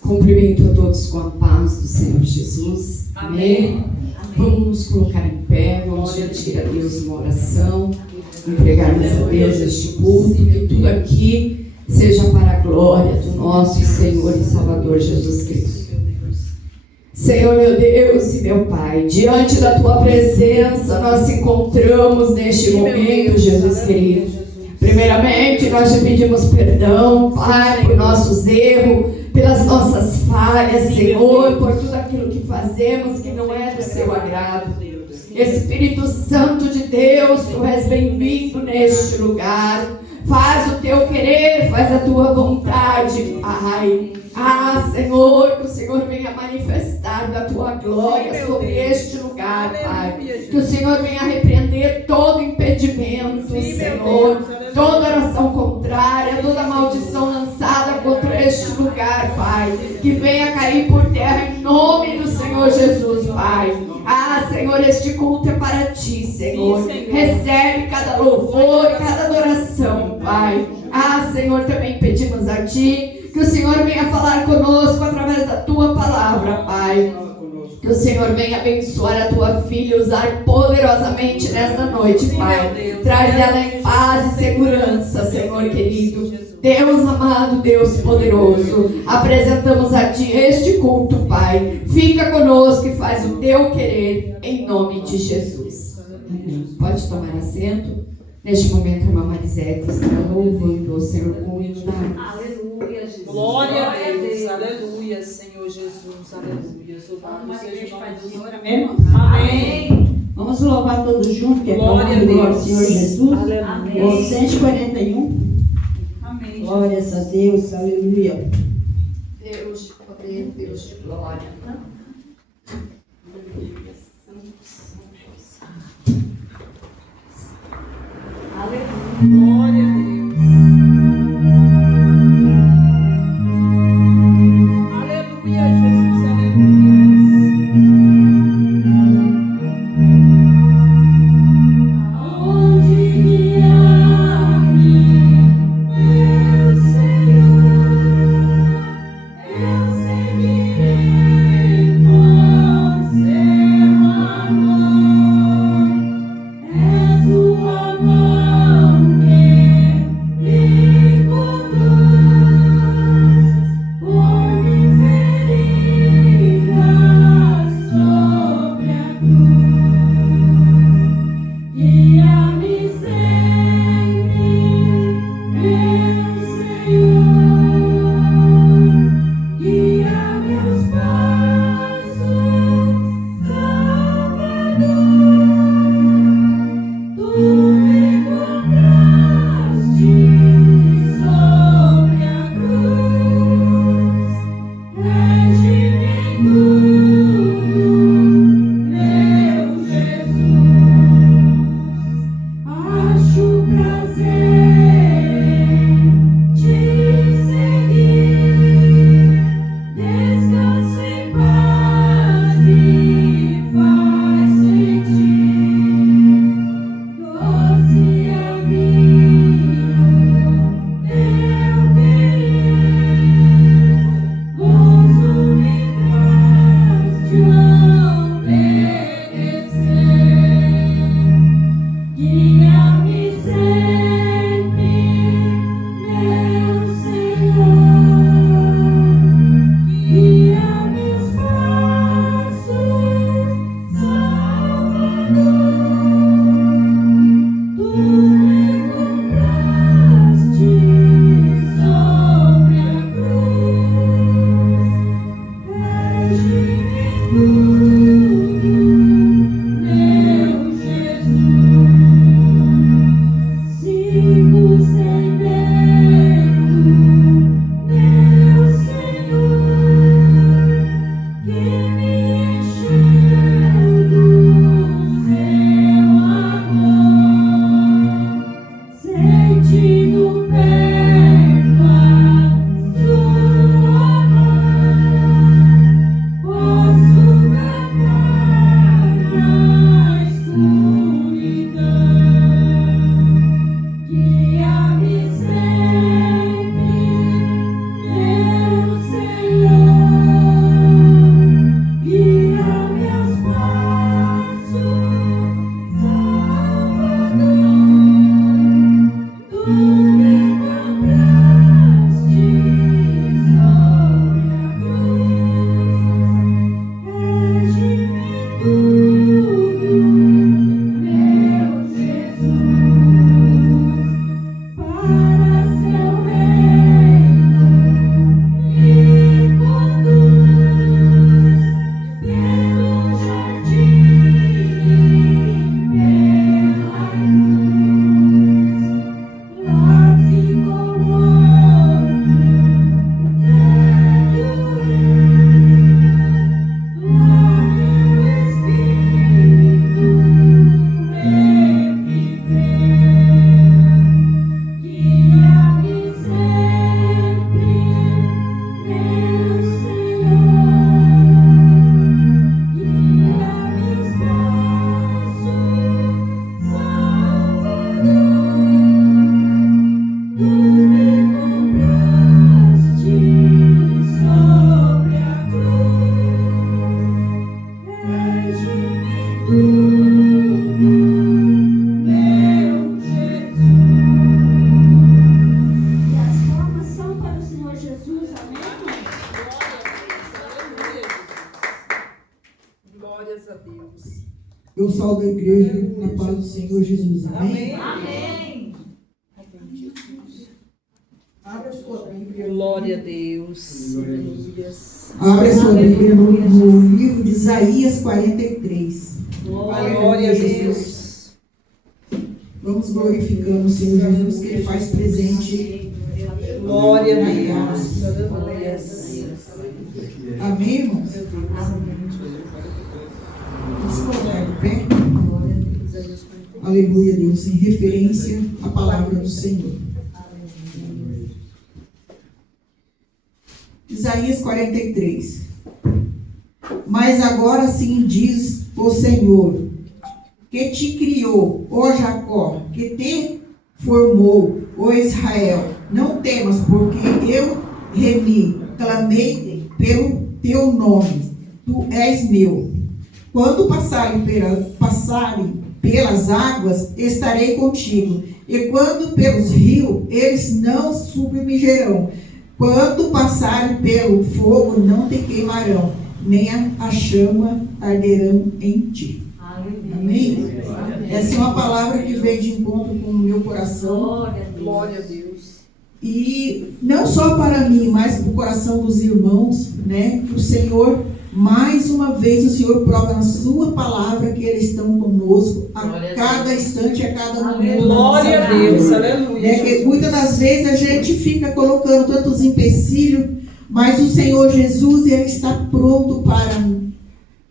Cumprimento a todos com a paz do Senhor Jesus. Amém. Vamos nos colocar em pé, vamos pedir a Deus uma oração, entregarmos a Deus este culto, que tudo aqui seja para a glória do nosso Senhor e Salvador Jesus Cristo. Senhor, meu Deus e meu Pai, diante da Tua presença nós encontramos neste momento, Jesus querido. Primeiramente, nós te pedimos perdão, Pai, por nossos erros, pelas nossas falhas, Senhor, por tudo aquilo que fazemos que não é do Seu agrado. Espírito Santo de Deus, Tu és bem-vindo neste lugar. Faz o Teu querer, faz a Tua vontade, Pai. Senhor, que o Senhor venha manifestar da Tua glória sobre este lugar, Pai. Que o Senhor venha repreender todo impedimento, Senhor, toda oração contrária, toda maldição lançada contra este lugar, Pai. Que venha cair por terra em nome do Senhor Jesus, Pai. Senhor, este culto é para Ti, Senhor. Recebe cada louvor, cada adoração, Pai. Senhor, também pedimos a Ti que o Senhor venha falar conosco através da Tua palavra, Pai. Que o Senhor venha abençoar a Tua filha, usar poderosamente nesta noite, Pai. Traz ela em paz e segurança, Senhor querido. Deus amado, Deus poderoso, apresentamos a Ti este culto, Pai. Fica conosco e faz o Teu querer, em nome de Jesus. Amém. Pode tomar assento. Neste momento, a irmã Marisete está louvando o Senhor com o hino da Aleluia, Jesus. Glória a Deus, aleluia, Senhor Jesus, aleluia. Louvado seja o nome do Senhor, amém? Amém. Vamos louvar todos juntos, que é Glória a glória ao Deus. Senhor Jesus. Amém. O 141. Amém. Glórias a Deus, aleluia. Deus de poder, Deus de glória. Glória a Deus. Aleluia, Jesus, aleluia. Aonde guiar-me, meu Senhor, eu seguirei por Seu amor. É Tua mão que me Guia-me sempre. Eu saúdo a igreja na paz do Senhor Jesus. Amém? Amém. Abra sua Bíblia. Glória a Deus. Aleluias. Abra sua Bíblia no livro de Isaías 43. Glória a Deus. Vamos glorificando o Senhor Jesus, que Ele faz presente. Glória a Deus. Aleluias. Amém, irmãos? Vamos colocar de pé. Aleluia, Deus, em referência à palavra do Senhor. Isaías 43. Mas agora sim diz o Senhor, que te criou, ó Jacó, que te formou, ó Israel. Não temas, porque eu remi, clamei pelo teu nome, tu és meu. Quando passarem pelas águas, estarei contigo, e quando pelos rios, eles não submergerão. Quando passarem pelo fogo, não te queimarão, nem a chama arderão em ti. Amém? Essa é uma palavra que veio de encontro com o meu coração. Glória a Deus. E não só para mim, mas para o coração dos irmãos, né? Que o Senhor, mais uma vez, o Senhor prova na sua palavra que eles estão conosco a cada instante, a cada momento. Glória a Deus. Aleluia. Que muitas das vezes a gente fica colocando tantos empecilhos, mas o Senhor Jesus, Ele está pronto para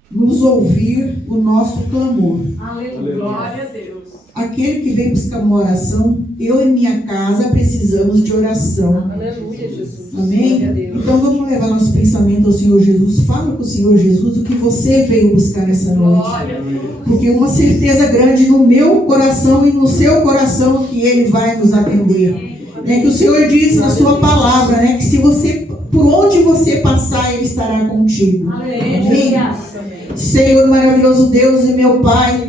nos ouvir o nosso clamor. Aleluia. Glória a Deus. Aquele que vem buscar uma oração, eu e minha casa precisamos de oração. Aleluia, Jesus. Amém? Glória a Deus. Então vamos levar nosso pensamento ao Senhor Jesus. Fala com o Senhor Jesus o que você veio buscar nessa noite. Glória a Deus. Porque uma certeza grande no meu coração e no seu coração que Ele vai nos atender. É que o Senhor diz na sua palavra, né, que se você, por onde você passar, Ele estará contigo. Amém? Senhor maravilhoso Deus e meu Pai,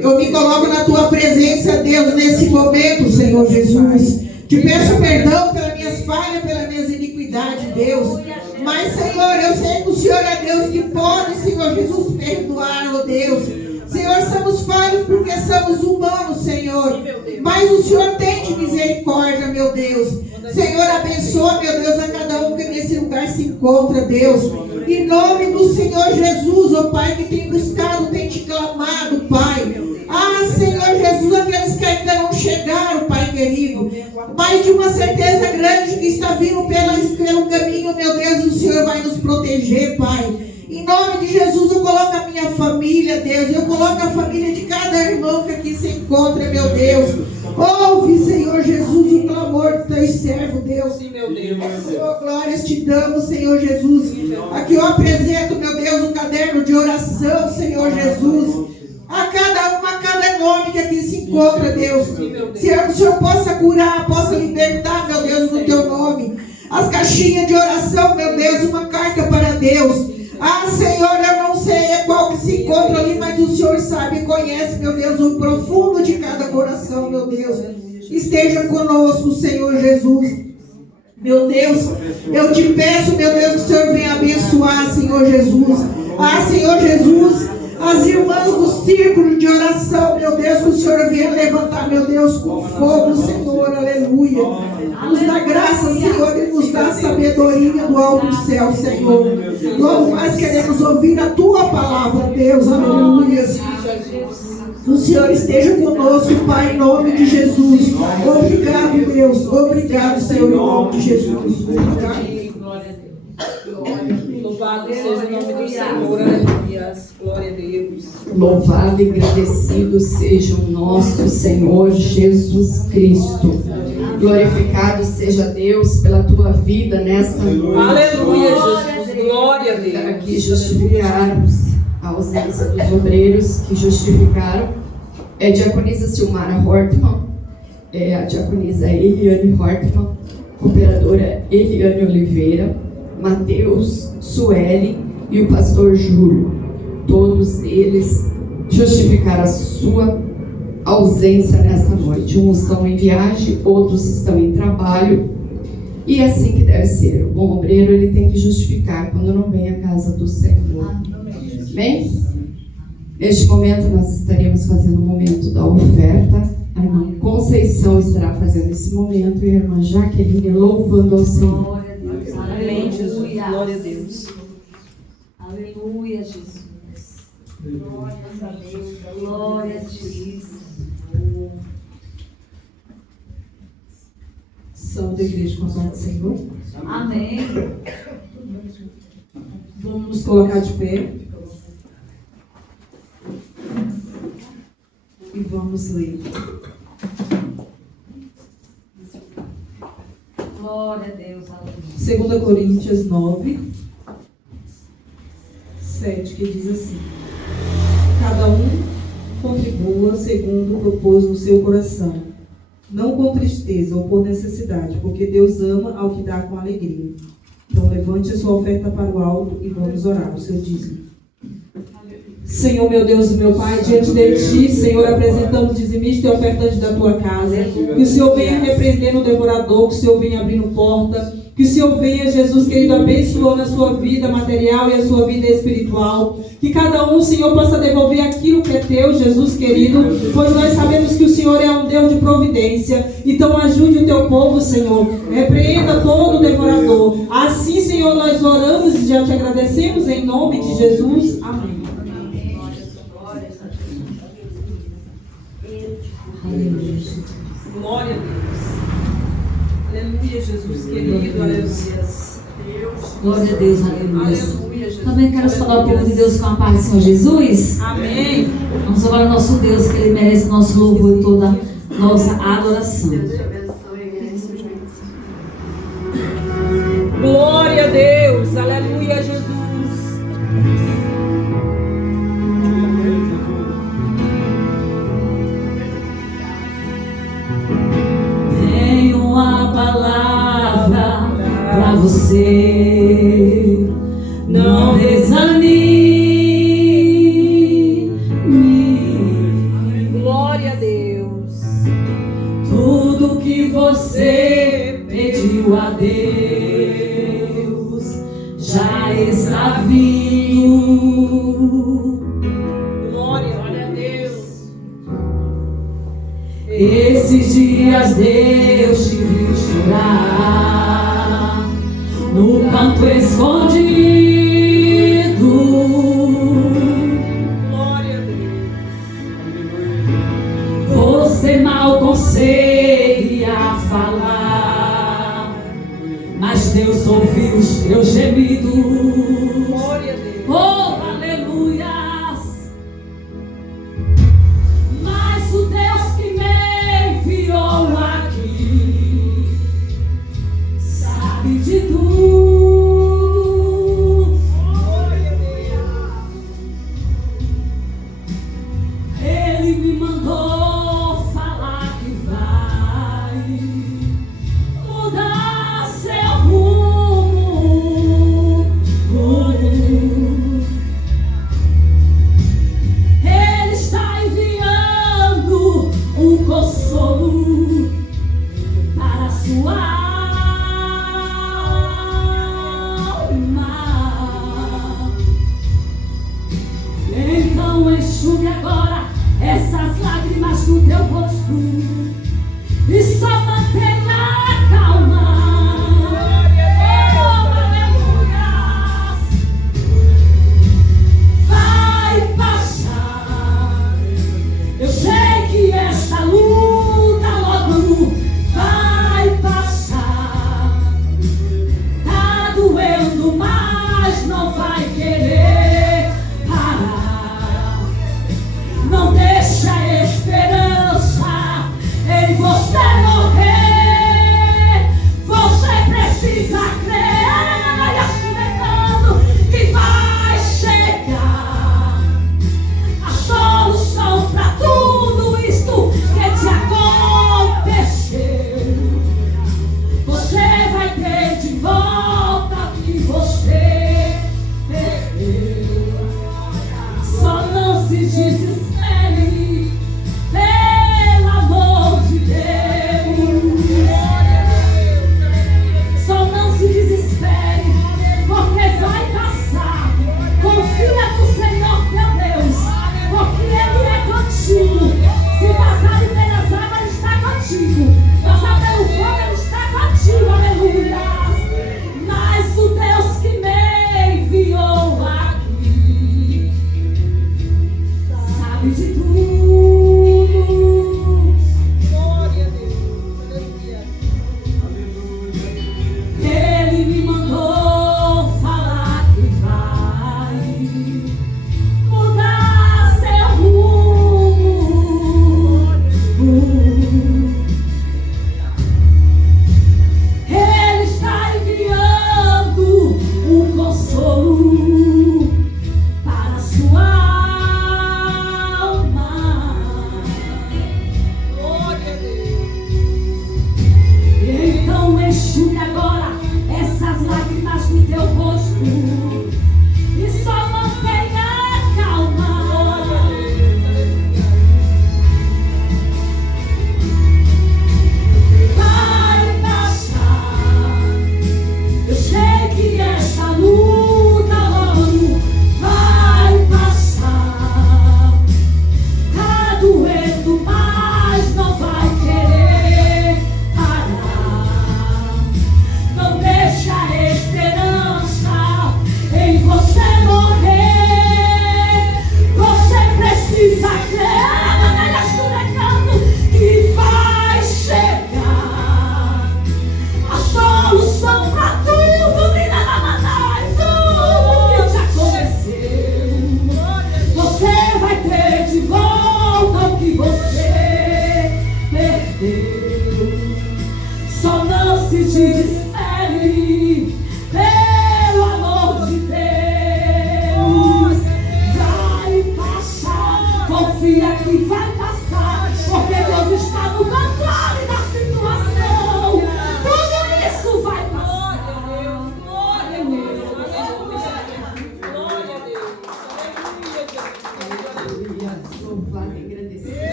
eu me coloco na tua presença, Deus, nesse momento, Senhor Jesus. Te peço perdão pelas minhas falhas, pelas minhas iniquidades, Deus. Mas, Senhor, eu sei que o Senhor é Deus que pode, Senhor Jesus, perdoar, oh Deus. Senhor, somos falhos porque somos humanos, Senhor. Mas o Senhor tem de misericórdia, meu Deus. Senhor, abençoa, meu Deus, a cada um que nesse lugar se encontra, Deus. Em nome do Senhor Jesus, ó Pai, que tem buscado, tem te clamado, Pai. Ah, Senhor Jesus, aqueles que ainda não chegaram, Pai querido. Mas de uma certeza grande que está vindo pelo caminho, meu Deus, o Senhor vai nos proteger, Pai. Em nome de Jesus, eu coloco a minha família, Deus. Eu coloco a família de cada irmão que aqui se encontra, meu Deus. Ouve, Senhor Jesus, o clamor do teu servo, Deus. Sim, meu Deus. Senhor, glórias te damos, Senhor Jesus. Aqui eu apresento, meu Deus, o caderno de oração, Senhor Jesus. A cada nome que aqui se encontra, Deus. Senhor, que o Senhor possa curar, possa libertar, meu Deus, no teu nome. As caixinhas de oração, meu Deus, uma carta para Deus. Ah, Senhor, eu não sei qual que se encontra ali, mas o Senhor sabe e conhece, meu Deus, o profundo de cada coração, meu Deus. Esteja conosco, Senhor Jesus. Meu Deus, eu te peço, meu Deus, que o Senhor venha abençoar, Senhor Jesus. Ah, Senhor Jesus, as irmãs do círculo de oração, meu Deus, que o Senhor venha levantar, meu Deus, com fogo, Senhor, aleluia. Nos dá graça, Senhor, e nos dá sabedoria do alto do céu, Senhor. Logo mais queremos ouvir a tua palavra, Deus, aleluia. O Senhor esteja conosco, Pai, em nome de Jesus. Obrigado, Deus. Obrigado, Senhor, em nome de Jesus. Obrigado. Louvado seja o nome do Senhor, aleluia. Glória a Deus. Louvado e agradecido seja o nosso Senhor Jesus Cristo. Glorificado seja Deus pela tua vida nesta noite. Aleluia, Jesus. Glória a Deus. Aqui justificaram a ausência dos obreiros que justificaram. É a diaconisa Silmara Hortman, é a diaconisa Eliane Hortman, cooperadora Eliane Oliveira, Mateus, Sueli e o pastor Júlio. Todos eles justificaram a sua ausência nesta noite. Uns estão em viagem, outros estão em trabalho. E é assim que deve ser. O bom obreiro, ele tem que justificar quando não vem à casa do Senhor. Amém? Neste momento nós estaremos fazendo o momento da oferta. A irmã Conceição estará fazendo esse momento e a irmã Jaqueline louvando ao Senhor. Glória a Deus. Amém, Jesus. Aleluia. Glória a Deus. Aleluia, Jesus. Glória a Deus. Glória a Jesus. Saúde da igreja com a paz do Senhor. Amém. Vamos nos colocar de pé. E vamos ler. Glória a Deus. Aleluia. 2 Coríntios 9, 7, que diz assim: cada um contribua segundo propôs no seu coração, não com tristeza ou por necessidade, porque Deus ama ao que dá com alegria. Então levante a sua oferta para o alto e vamos orar o seu dízimo. Senhor, meu Deus e meu Pai, diante de Ti, Senhor, apresentamos dizimista e ofertante da Tua casa. Que o Senhor venha repreendendo o devorador, que o Senhor venha abrindo porta, que o Senhor venha, Jesus querido, abençoando a sua vida material e a sua vida espiritual. Que cada um, Senhor, possa devolver aquilo que é Teu, Jesus querido, pois nós sabemos que o Senhor é um Deus de providência. Então ajude o Teu povo, Senhor. Repreenda todo o devorador. Assim, Senhor, nós oramos e já Te agradecemos em nome de Jesus. Amém. Glória a Deus. Aleluia, Jesus querido. Aleluia. Glória a Deus. Aleluia. Aleluia, Jesus. Também quero falar o povo de Deus com a paz do Senhor Jesus. Amém. Vamos louvar o nosso Deus, que Ele merece nosso louvor e toda a nossa adoração. Glória a Deus. Aleluia, Jesus. Tenho uma palavra para você. Não desanime. Glória a Deus. Tudo que você pediu a Deus já está vindo. Glória a Deus. Esses dias Deus te viu chorar no canto escondido. Glória a Deus. Você mal conseguia falar, mas Deus ouviu os teus gemidos. Glória a Deus. Oh, aleluias! Mas o Deus que me enviou aqui sabe de tudo. Ele me mandou falar que vai mudar seu rumo.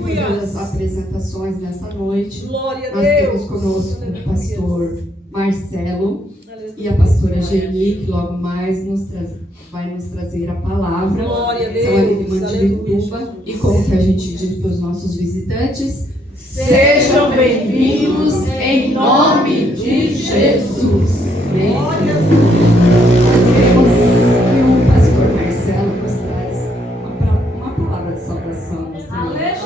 fazer as apresentações nessa noite. Glória a Nós Deus. temos conosco o pastor Marcelo Aleluia. e a pastora Geni, que logo mais vai nos trazer a palavra. Glória a Deus. São ali de Mandirituba. Aleluia. E como que a gente diz para os nossos visitantes, sejam bem-vindos em nome de Jesus. Amém? Nós queremos que o pastor Marcelo nos traz uma palavra de salvação.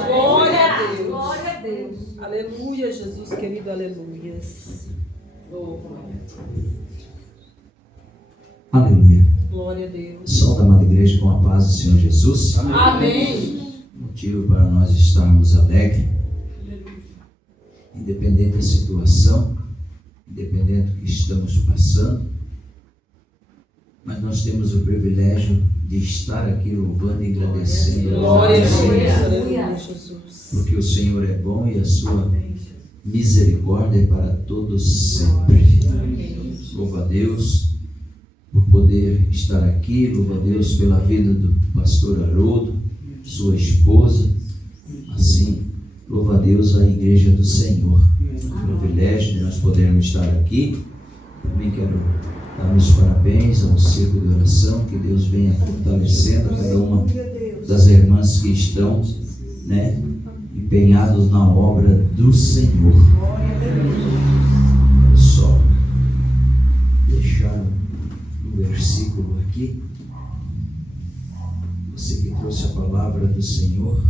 Glória a Deus. Glória a Deus. Aleluia, Jesus querido, aleluia. Aleluia. Glória a Deus. Salve, amada igreja, com a paz do Senhor Jesus. Amém. Motivo para nós estarmos alegres, independente da situação, independente do que estamos passando, mas nós temos o privilégio de estar aqui louvando e agradecendo Glória a Deus. Deus, Aleluia, Jesus. porque o Senhor é bom e a sua misericórdia é para todos sempre. Louva a Deus por poder estar aqui, louva a Deus pela vida do pastor Haroldo, sua esposa, assim, louva a Deus a igreja do Senhor. O privilégio de nós podermos estar aqui. Também quero dar os parabéns ao círculo de oração, que Deus venha fortalecendo a cada uma das irmãs que estão, né, empenhados na obra do Senhor. Quero só deixar um versículo aqui. Você que trouxe a palavra do Senhor,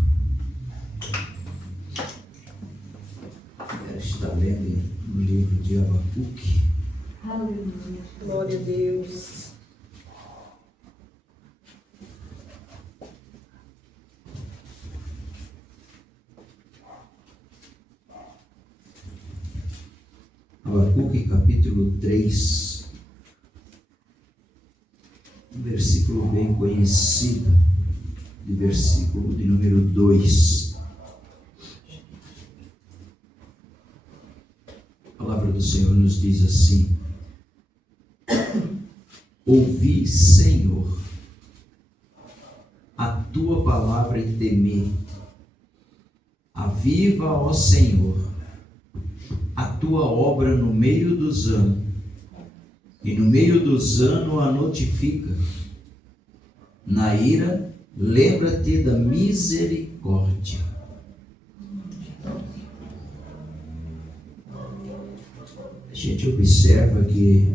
está lendo no livro de Abacuque. Aleluia. Glória a Deus. Abacuque capítulo 3, um versículo bem conhecido, de versículo de número 2. A palavra do Senhor nos diz assim: ouvi, Senhor, a tua palavra e temi. Aviva, ó Senhor, a tua obra no meio dos anos, e no meio dos anos a notifica. Na ira, lembra-te da misericórdia. A gente observa que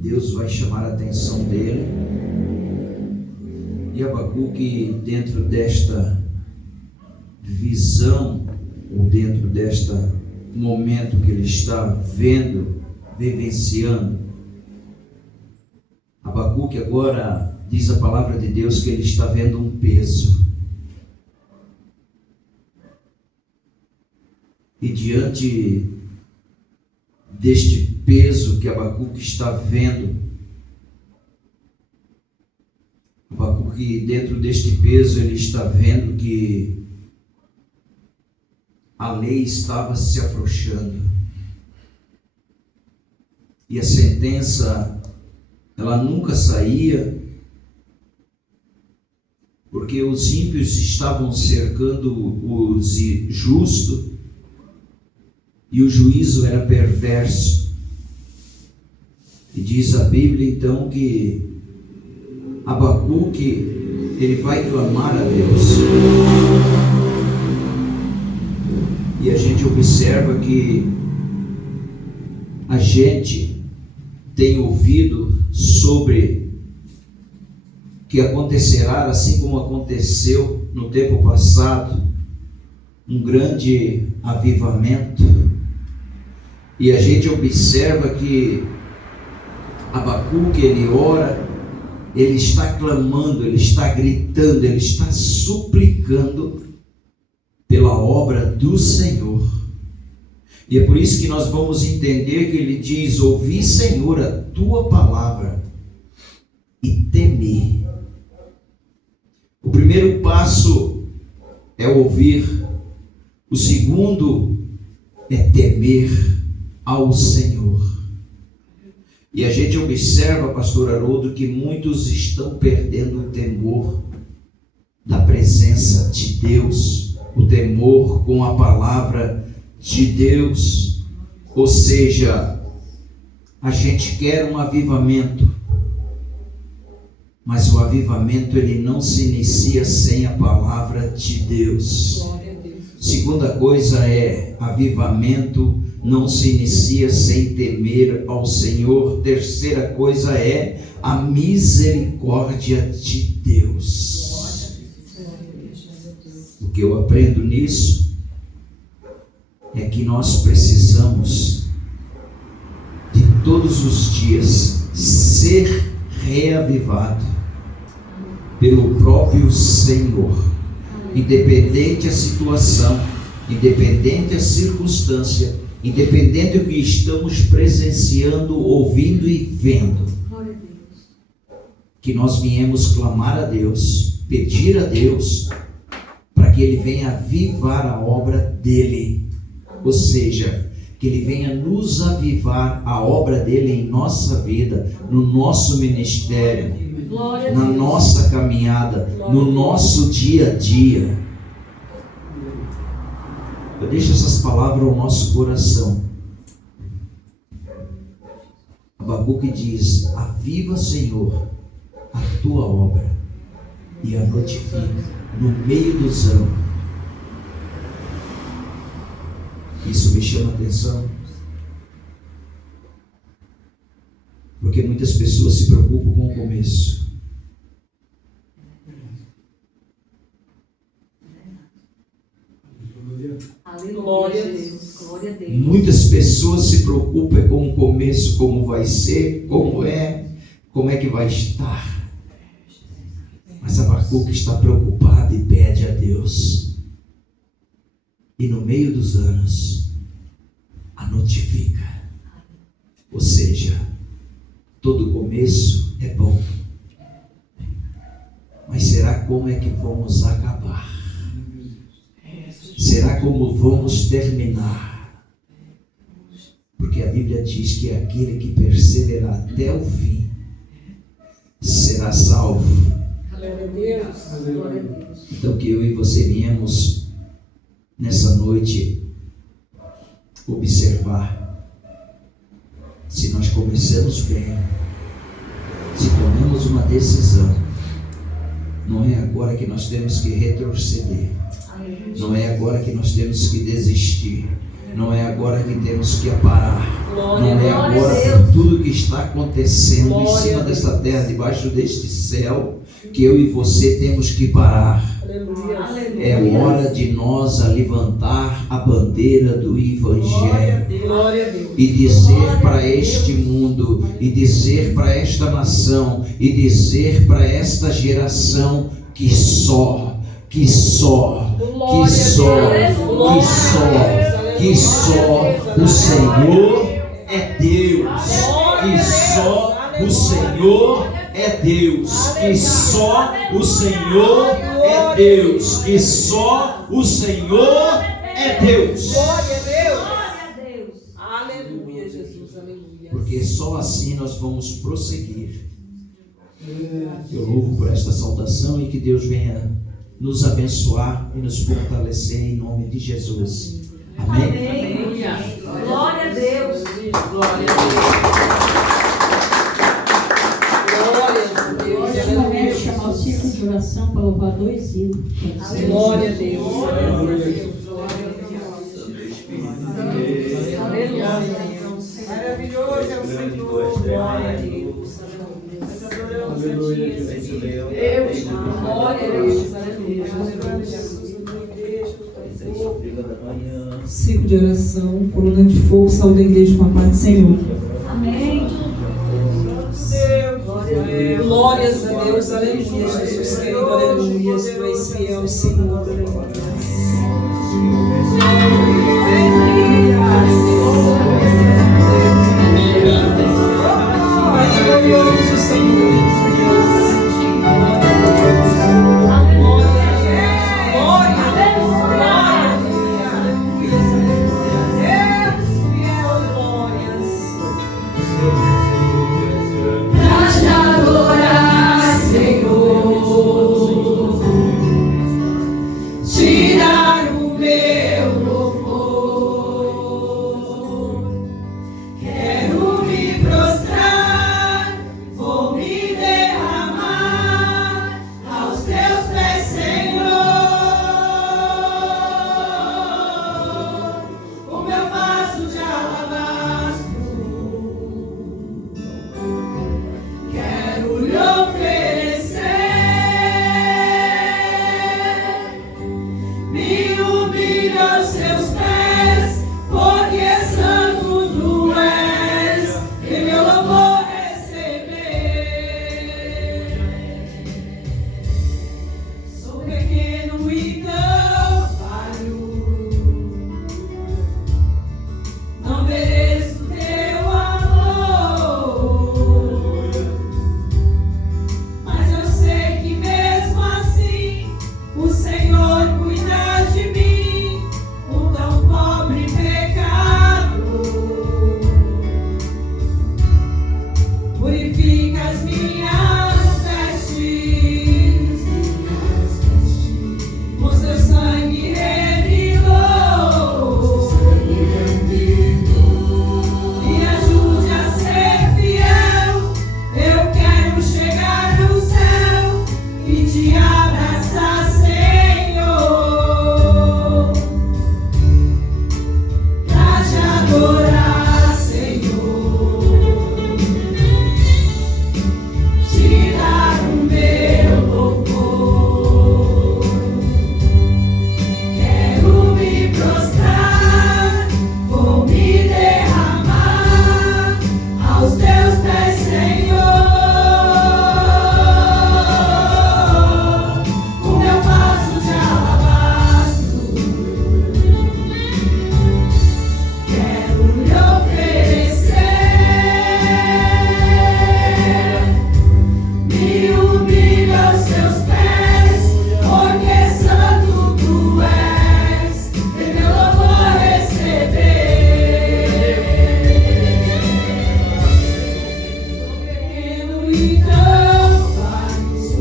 Deus vai chamar a atenção dele, e Abacuque, dentro desta visão, ou dentro deste momento que ele está vendo, vivenciando, Abacuque agora diz a palavra de Deus que ele está vendo um peso. E diante deste peso que Abacuque está vendo, Abacuque, dentro deste peso, ele está vendo que a lei estava se afrouxando. E a sentença, ela nunca saía, porque os ímpios estavam cercando os justos, e o juízo era perverso. E diz a Bíblia então que Abacuque, ele vai clamar a Deus. E a gente observa que a gente tem ouvido sobre que acontecerá, assim como aconteceu no tempo passado, um grande avivamento. E a gente observa que Abacuque, ele ora, ele está clamando, ele está gritando, ele está suplicando pela obra do Senhor. E é por isso que nós vamos entender que ele diz: ouvi, Senhor, a tua palavra e temi. O primeiro passo é ouvir, o segundo é temer ao Senhor. E a gente observa, pastor Haroldo, que muitos estão perdendo o temor da presença de Deus, o temor com a palavra de Deus. Ou seja, a gente quer um avivamento, mas o avivamento ele não se inicia sem a palavra de Deus. Segunda coisa é, avivamento não se inicia sem temer ao Senhor. Terceira coisa é a misericórdia de Deus. O que eu aprendo nisso é que nós precisamos de todos os dias ser reavivado pelo próprio Senhor, independente a situação, independente a circunstância, independente do que estamos presenciando, ouvindo e vendo, que nós viemos clamar a Deus, pedir a Deus para que Ele venha avivar a obra dEle, ou seja, que Ele venha nos avivar a obra dEle em nossa vida, no nosso ministério, na nossa caminhada, no nosso dia a dia. Eu deixo essas palavras ao nosso coração. Abacuque diz: aviva, Senhor, a tua obra e a notifica no meio dos anos. Isso me chama a atenção, porque muitas pessoas se preocupam com o começo. Glória a Deus. Glória a Deus. Muitas pessoas se preocupam com o começo, como vai ser, como é que vai estar. Mas Abacuque está preocupado e pede a Deus. E no meio dos anos, a notifica. Ou seja, todo começo é bom. Mas será como é que vamos acabar? Será como vamos terminar? Porque a Bíblia diz que aquele que perseverar até o fim será salvo. Glória a Deus. Glória a Deus. Então que eu e você viemos nessa noite observar se nós começamos bem, se tomamos uma decisão. Não é agora que nós temos que retroceder. Não é agora que nós temos que desistir. Não é agora que temos que parar. Não é agora por tudo que está acontecendo em cima desta terra, debaixo deste céu, que eu e você temos que parar. É hora de nós levantar a bandeira do Evangelho e dizer para este mundo, e dizer para esta nação, e dizer para esta geração que só o Senhor é Deus, que só o Senhor é Deus, que só o Senhor é Deus, que só o Senhor é Deus. Glória a Deus. Aleluia, Jesus, aleluia. Porque só assim nós vamos prosseguir. Eu louvo por esta saudação e que Deus venha nos abençoar e nos fortalecer em nome de Jesus. Amém? Amém. Glória a Deus. Glória a Deus. Neste momento, chamar o ciclo de oração para louvar 2 hinos. Glória a Deus. Maravilhoso é o Senhor. Glória a Deus. Aleluia. Glória a Deus. Ciclo de oração, coluna de fogo, saúde da igreja com a paz do Senhor. Amém. Glórias a Deus, aleluia, Jesus querido, aleluia, tu és fiel, Senhor, aleluia. Mais glorioso, Senhor. Purifica as minhas vestes, com seu sangue remilou, me ajude a ser fiel. Eu quero chegar no céu e te abraçar, Senhor, pra te adorar, Senhor, te dar o meu louvor. Quero me prostrar, vou me derramar aos teus pés, Senhor. O meu vaso de alabastro, quero lhe oferecer. Me humilho aos teus pés, porque santo tu és, em meu louvor receber. Sou pequeno e tão falho,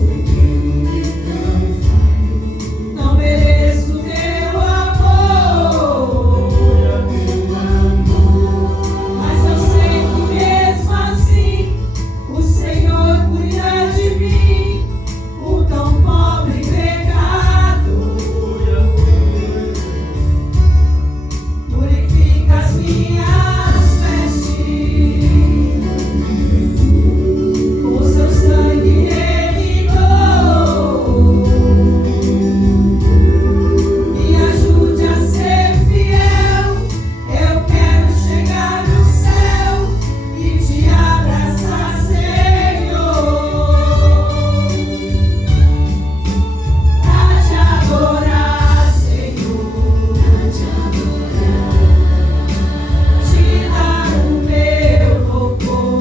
não mereço teu amor, mas eu sei que mesmo assim o Senhor cuida de mim, o tão pobre e pecador. Purifica as minhas vestes, com seu sangue remilou, me ajude a ser fiel. Eu quero chegar no céu e te abraçar, Senhor, pra te adorar, Senhor, te dar o meu louvor.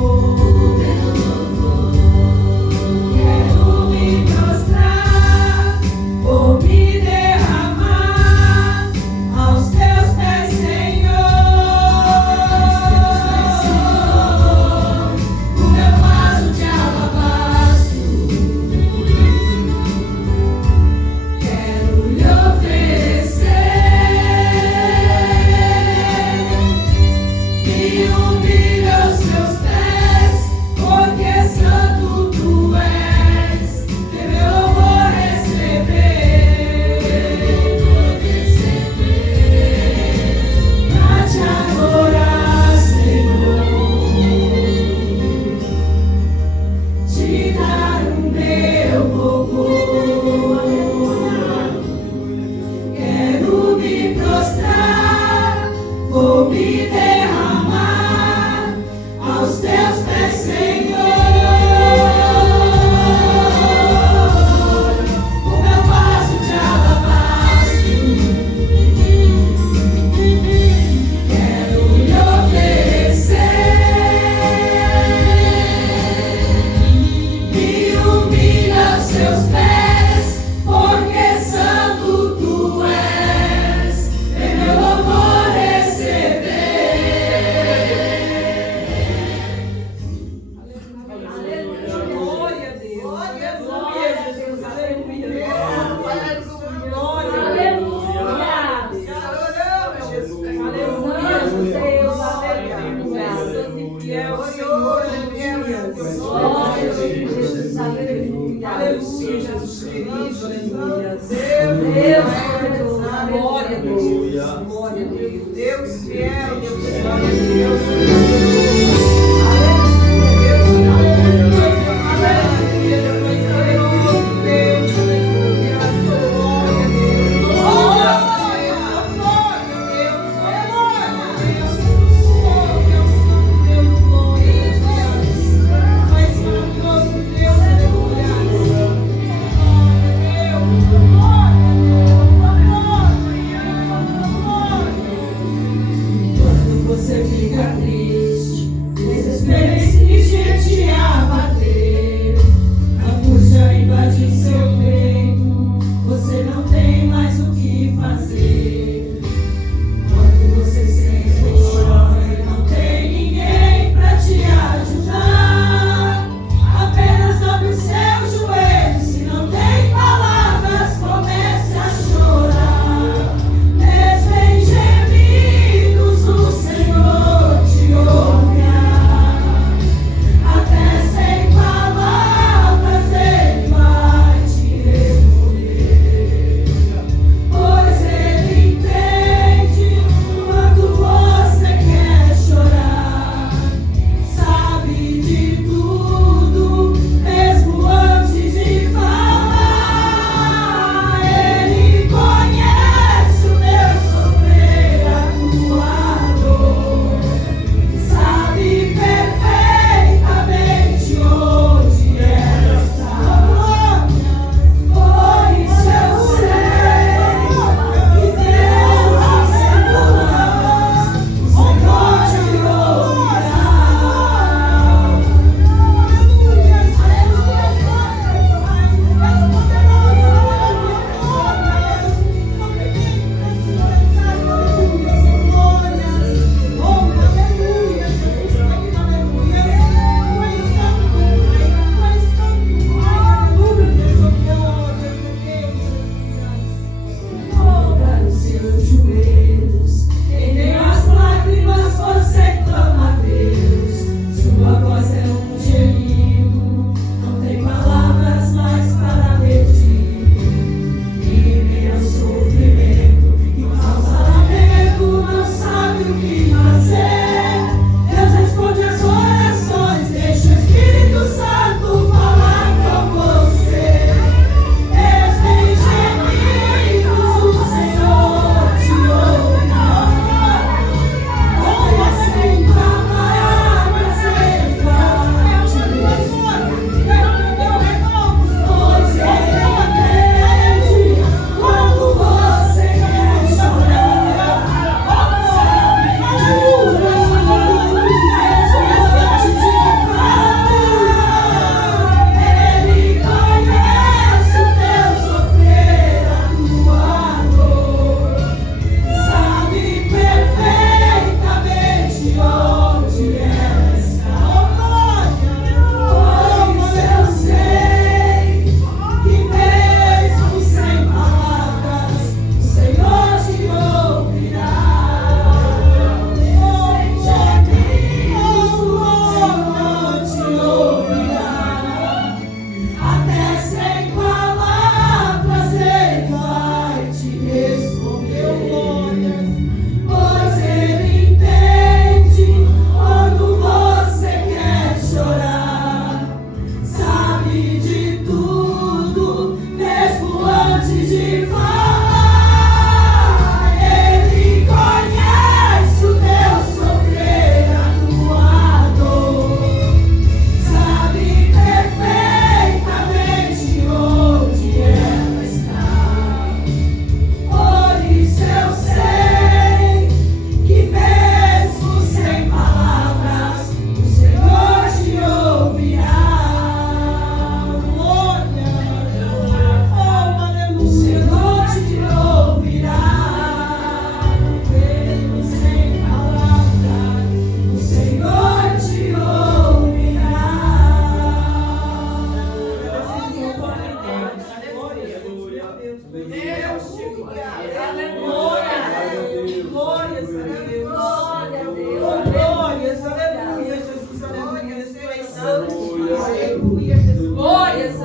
Quero me prostrar, vou me derramar aos teus pés, Senhor. O meu vaso de alabastro, quero lhe oferecer. Me humilho aos teus pés, porque santo tu és, em meu louvor receber. Pra te adorar, Senhor, te dar o meu louvor. Quero me prostrar, vou me derramar aos teus pés, Senhor. O meu vaso de alabastro, quero lhe oferecer. Me humilho aos seus pés, porque santo tu és, em meu louvor receber. Glória a Deus. Glória a Deus. Aleluia. Glória a Deus. Aleluia, Deus. Aleluia. Santo e fiel, Senhor. Glória a Jesus. Aleluia. Aleluia, Jesus querido. Aleluia. Deus, glória a Deus. Glória a Deus. Deus fiel, Deus santo, Deus você fica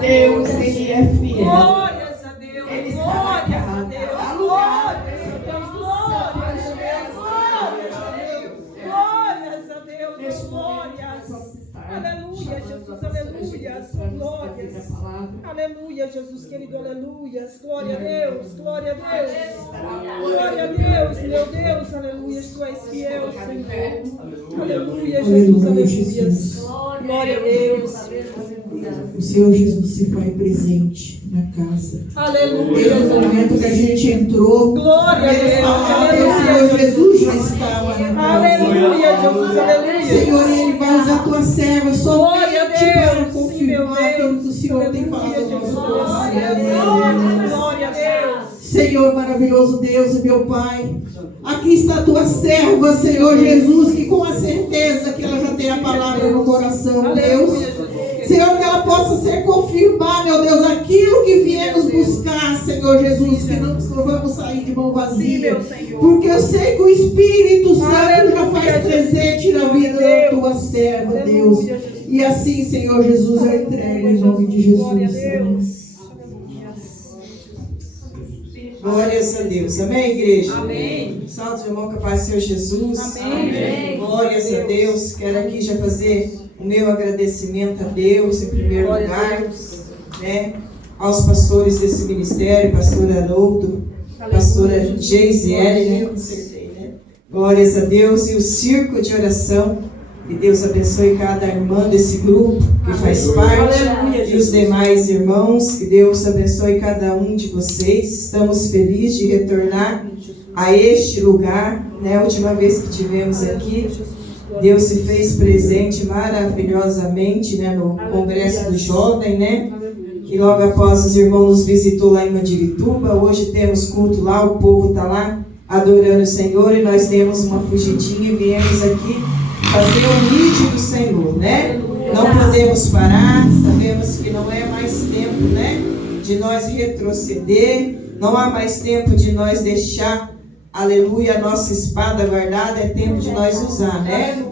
Deus, Ele é fiel. Glórias a Deus. Ele está Glórias na a casa. Deus. Há Glórias lugar. a Deus. Glórias a Deus. Glórias a Deus. Neste momento, nós Glórias. vamos estar Aleluia, chamando Jesus, a pastora aleluia, Gilda para nos glórias. trazer a palavra. Aleluia, Jesus querido, aleluia. Glória a Deus, glória a Deus. Estará Glória a orando. Deus, meu Deus, aleluia. Tu és fiel, Colocar em pé. Senhor. Aleluia, Jesus, aleluia. Glória a Deus. O Senhor Jesus se faz presente na casa. Aleluia. Desde o momento que a gente entrou, Glória a Deus, palavras, o Senhor Jesus já estava na casa. aleluia, Jesus, aleluia. Senhor, Ele vai usar a tua serva Glória a somente para Deus, confirmar meu aquilo que o Deus. Senhor tem falado Aleluia, ao nosso Jesus. coração. Glória a Deus. Senhor, maravilhoso Deus e meu Pai, aqui está a tua serva, Senhor Jesus, que com a certeza que ela já tem a palavra no coração, Deus. Senhor, que ela possa ser confirmar, meu Deus, aquilo que viemos buscar, Senhor Jesus, que não vamos sair de mão vazia, porque eu sei que o Espírito Santo já faz presente na vida da tua serva, Deus. E assim, Senhor Jesus, eu entrego em nome de Glória a Jesus. Deus. Glórias a Deus. Amém, igreja? Amém. Salve de irmão, que a paz do Senhor Jesus. Amém. Glórias a Deus. Quero aqui já fazer o meu agradecimento a Deus, em primeiro Glória a lugar, Deus. né, aos pastores desse ministério, pastor Haroldo, pastora Geisiele, né? Acertei, né? Glórias a Deus e o círculo de oração. Que Deus abençoe cada irmã desse grupo que faz parte. Aleluia, E os demais irmãos, que Deus abençoe cada um de vocês. Estamos felizes de retornar a este lugar, né? A última vez que tivemos aqui, Deus se fez presente maravilhosamente, né? No Congresso do Jovem, né? E logo após os irmãos nos visitou lá em Mandirituba. Hoje temos culto lá, o povo está lá adorando o Senhor e nós demos uma fugidinha e viemos aqui fazer o vídeo do Senhor, né? Não podemos parar, sabemos que não é mais tempo, né, de nós retroceder, não há mais tempo de nós deixar, aleluia, a nossa espada guardada, é tempo de nós usar, né?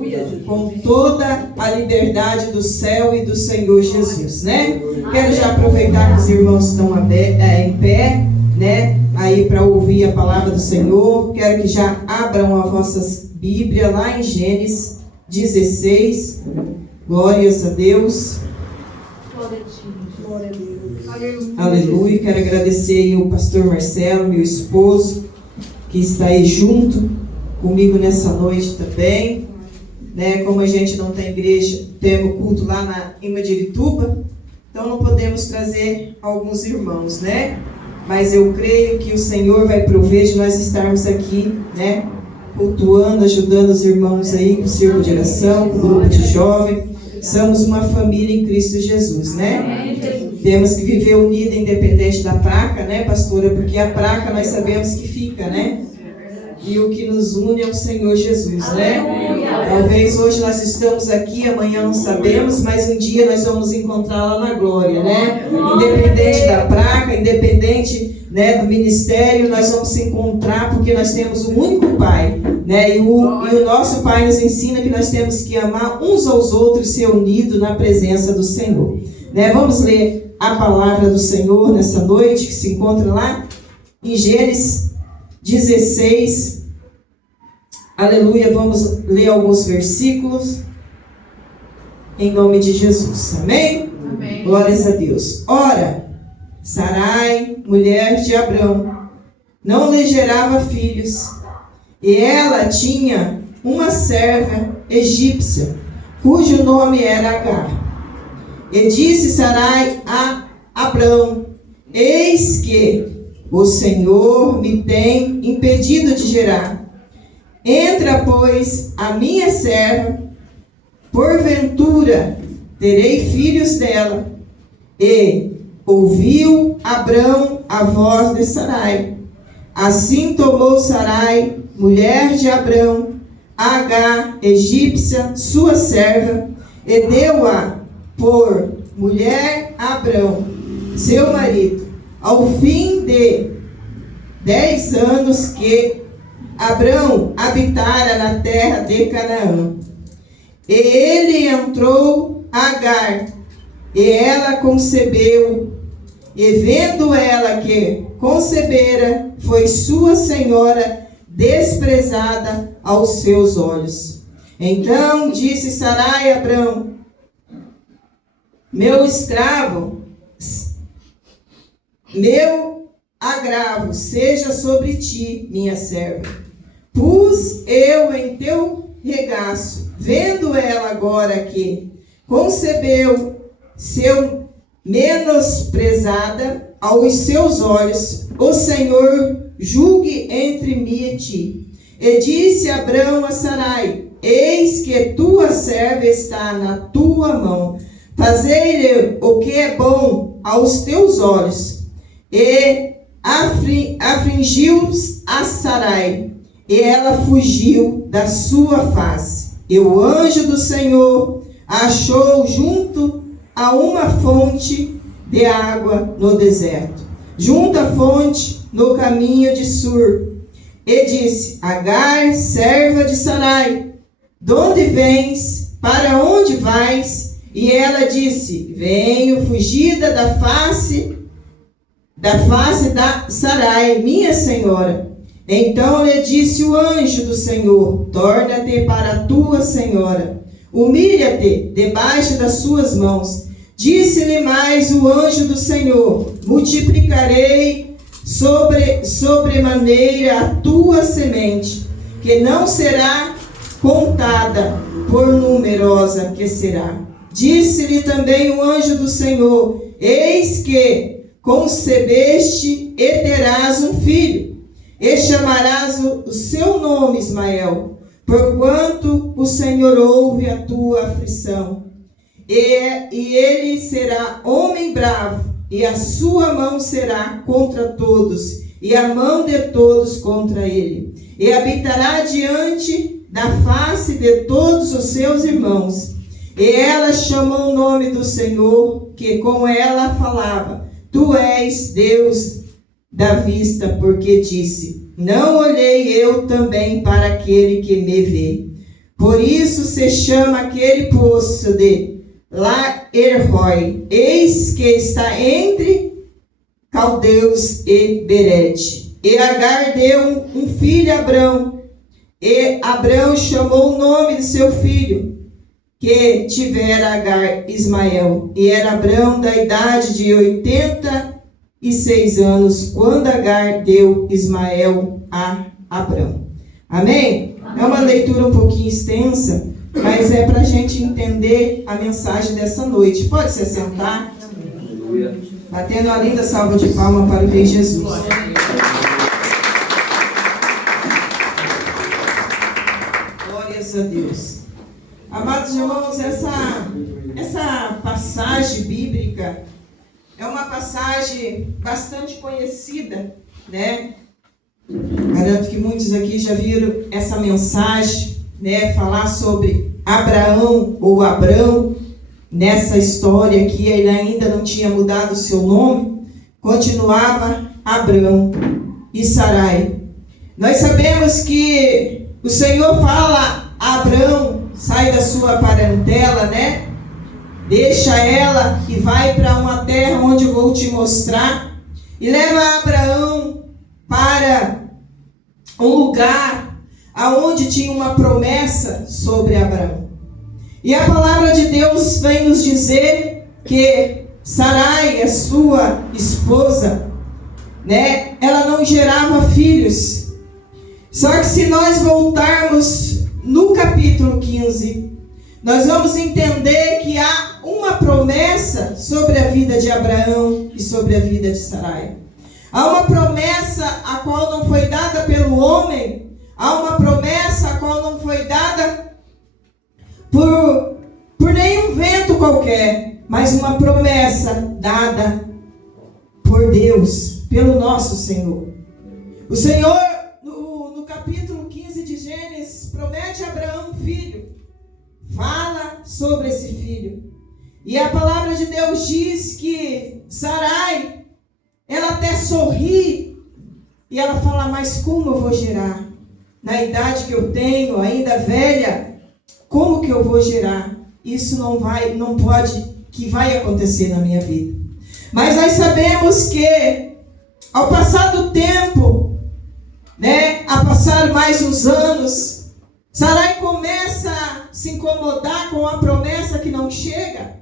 Com toda a liberdade do céu e do Senhor Jesus, né? Quero já aproveitar que os irmãos estão em pé, né, aí para ouvir a palavra do Senhor. Quero que já abram as vossas Bíblias lá em Gênesis 16. Glórias a Deus. Glória a Deus. Aleluia. Quero agradecer aí o pastor Marcelo, meu esposo, que está aí junto comigo nessa noite também, né? Como a gente não tem igreja, temos culto lá em Mandirituba, então não podemos trazer alguns irmãos, né? Mas eu creio que o Senhor vai prover de nós estarmos aqui, né, cultuando, ajudando os irmãos aí com o círculo de oração, com o grupo de jovem. Somos uma família em Cristo Jesus, né? Temos que viver unida, independente da placa, né, pastora? Porque a placa nós sabemos que fica, né? E o que nos une é o Senhor Jesus, né? Talvez hoje nós estamos aqui, amanhã não sabemos, mas um dia nós vamos encontrar lá na glória, né? Independente da placa, independente, né, do ministério, nós vamos se encontrar porque nós temos um único Pai, né? E o nosso Pai nos ensina que nós temos que amar uns aos outros, ser unidos na presença do Senhor, né? Vamos ler a palavra do Senhor nessa noite, que se encontra lá em Gênesis 16, aleluia, vamos ler alguns versículos, em nome de Jesus, amém? Amém. Glórias a Deus. Ora, Sarai, mulher de Abrão, não lhe gerava filhos, e ela tinha uma serva egípcia, cujo nome era Agar. E disse Sarai a Abrão: eis que o Senhor me tem impedido de gerar. Entra, pois, a minha serva, porventura terei filhos dela. E ouviu Abrão a voz de Sarai. Assim tomou Sarai, mulher de Abrão, Agar, egípcia, sua serva, e deu-a por mulher a Abrão, seu marido. Ao fim de 10 anos que Abrão habitara na terra de Canaã. E ele entrou Agar e ela concebeu, e vendo ela que concebera, foi sua senhora desprezada aos seus olhos. Então disse Sarai a Abrão: meu escravo, meu agravo seja sobre ti, minha serva. Pus eu em teu regaço. Vendo ela agora que concebeu, seu menosprezada aos seus olhos, o Senhor julgue entre mim e ti. E disse Abrão a Sarai: eis que tua serva está na tua mão. Fazei-lhe o que é bom aos teus olhos. E afligiu a Sarai, e ela fugiu da sua face. E o anjo do Senhor a achou junto a uma fonte de água no deserto, junto à fonte no caminho de Sur. E disse: Agar, serva de Sarai, de onde vens? Para onde vais? E ela disse: venho fugida da face da Sarai, minha senhora. Então lhe disse o anjo do Senhor: torna-te para a tua senhora, humilha-te debaixo das suas mãos. Disse-lhe mais o anjo do Senhor: multiplicarei sobremaneira a tua semente, que não será contada, por numerosa que será. Disse-lhe também o anjo do Senhor: eis que concebeste e terás um filho, e chamarás o seu nome Ismael, porquanto o Senhor ouve a tua aflição. E ele será homem bravo, e a sua mão será contra todos, e a mão de todos contra ele. E habitará diante da face de todos os seus irmãos. E ela chamou o nome do Senhor, que com ela falava: tu és Deus da vista, porque disse: não olhei eu também para aquele que me vê. Por isso se chama aquele poço de La-Erroi, eis que está entre Caldeus e Berede. E Agar deu um filho a Abrão, e Abrão chamou o nome de seu filho, que tivera Agar, Ismael. E era Abrão da idade de 86 anos, quando Agar deu Ismael a Abrão. Amém? É uma leitura um pouquinho extensa, mas é para a gente entender a mensagem dessa noite. Pode se assentar. Batendo a linda salva de palmas para o Rei Jesus. Glórias a Deus. Amados irmãos, essa passagem bíblica é uma passagem bastante conhecida, né? Garanto que muitos aqui já viram essa mensagem, né? Falar sobre Abraão ou Abrão. Nessa história aqui, ele ainda não tinha mudado o seu nome, continuava Abrão e Sarai. Nós sabemos que o Senhor fala a Abrão: sai da sua parentela, né? Deixa ela e vai para uma terra onde eu vou te mostrar. E leva Abraão para um lugar aonde tinha uma promessa sobre Abraão. E a palavra de Deus vem nos dizer que Sarai, a sua esposa, né? Ela não gerava filhos. Só que se nós voltarmos no capítulo 15, nós vamos entender que há uma promessa sobre a vida de Abraão e sobre a vida de Sarai. Há uma promessa a qual não foi dada pelo homem, há uma promessa a qual não foi dada por nenhum vento qualquer, mas uma promessa dada por Deus, pelo nosso Senhor. O Senhor, no capítulo 15 de Gênesis, promete a Abraão um filho. Fala sobre esse filho. E a palavra de Deus diz que Sarai, ela até sorri, e ela fala: mas como eu vou gerar? Na idade que eu tenho, ainda velha, como que eu vou gerar? Isso não pode que vai acontecer na minha vida. Mas nós sabemos que, ao passar do tempo, né, a passar mais uns anos, Sarai começa a se incomodar com a promessa que não chega.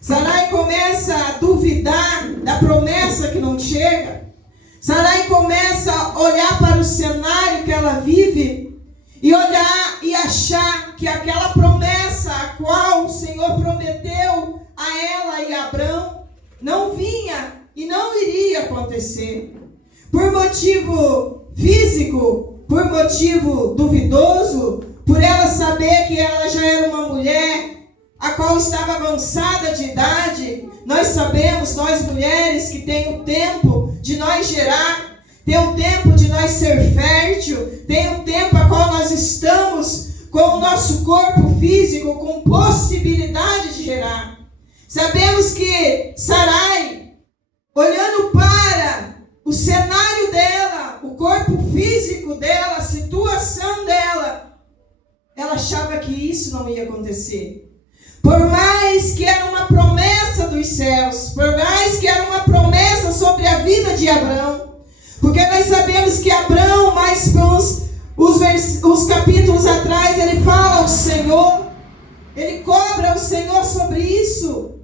Sarai começa a duvidar da promessa que não chega. Sarai começa a olhar para o cenário que ela vive e olhar e achar que aquela promessa a qual o Senhor prometeu a ela e a Abrão não vinha e não iria acontecer. Por motivo físico, por motivo duvidoso, por ela saber que ela já era uma mulher a qual estava avançada de idade. Nós sabemos, nós mulheres, que tem o tempo de nós gerar, tem o tempo de nós ser fértil, tem o tempo a qual nós estamos com o nosso corpo físico, com possibilidade de gerar. Sabemos que Sarai, olhando para o cenário dela, o corpo físico dela, a situação dela, ela achava que isso não ia acontecer. Por mais que era uma promessa dos céus, por mais que era uma promessa sobre a vida de Abrão, porque nós sabemos que Abrão, mais para os capítulos atrás, ele fala ao Senhor, ele cobra o Senhor sobre isso,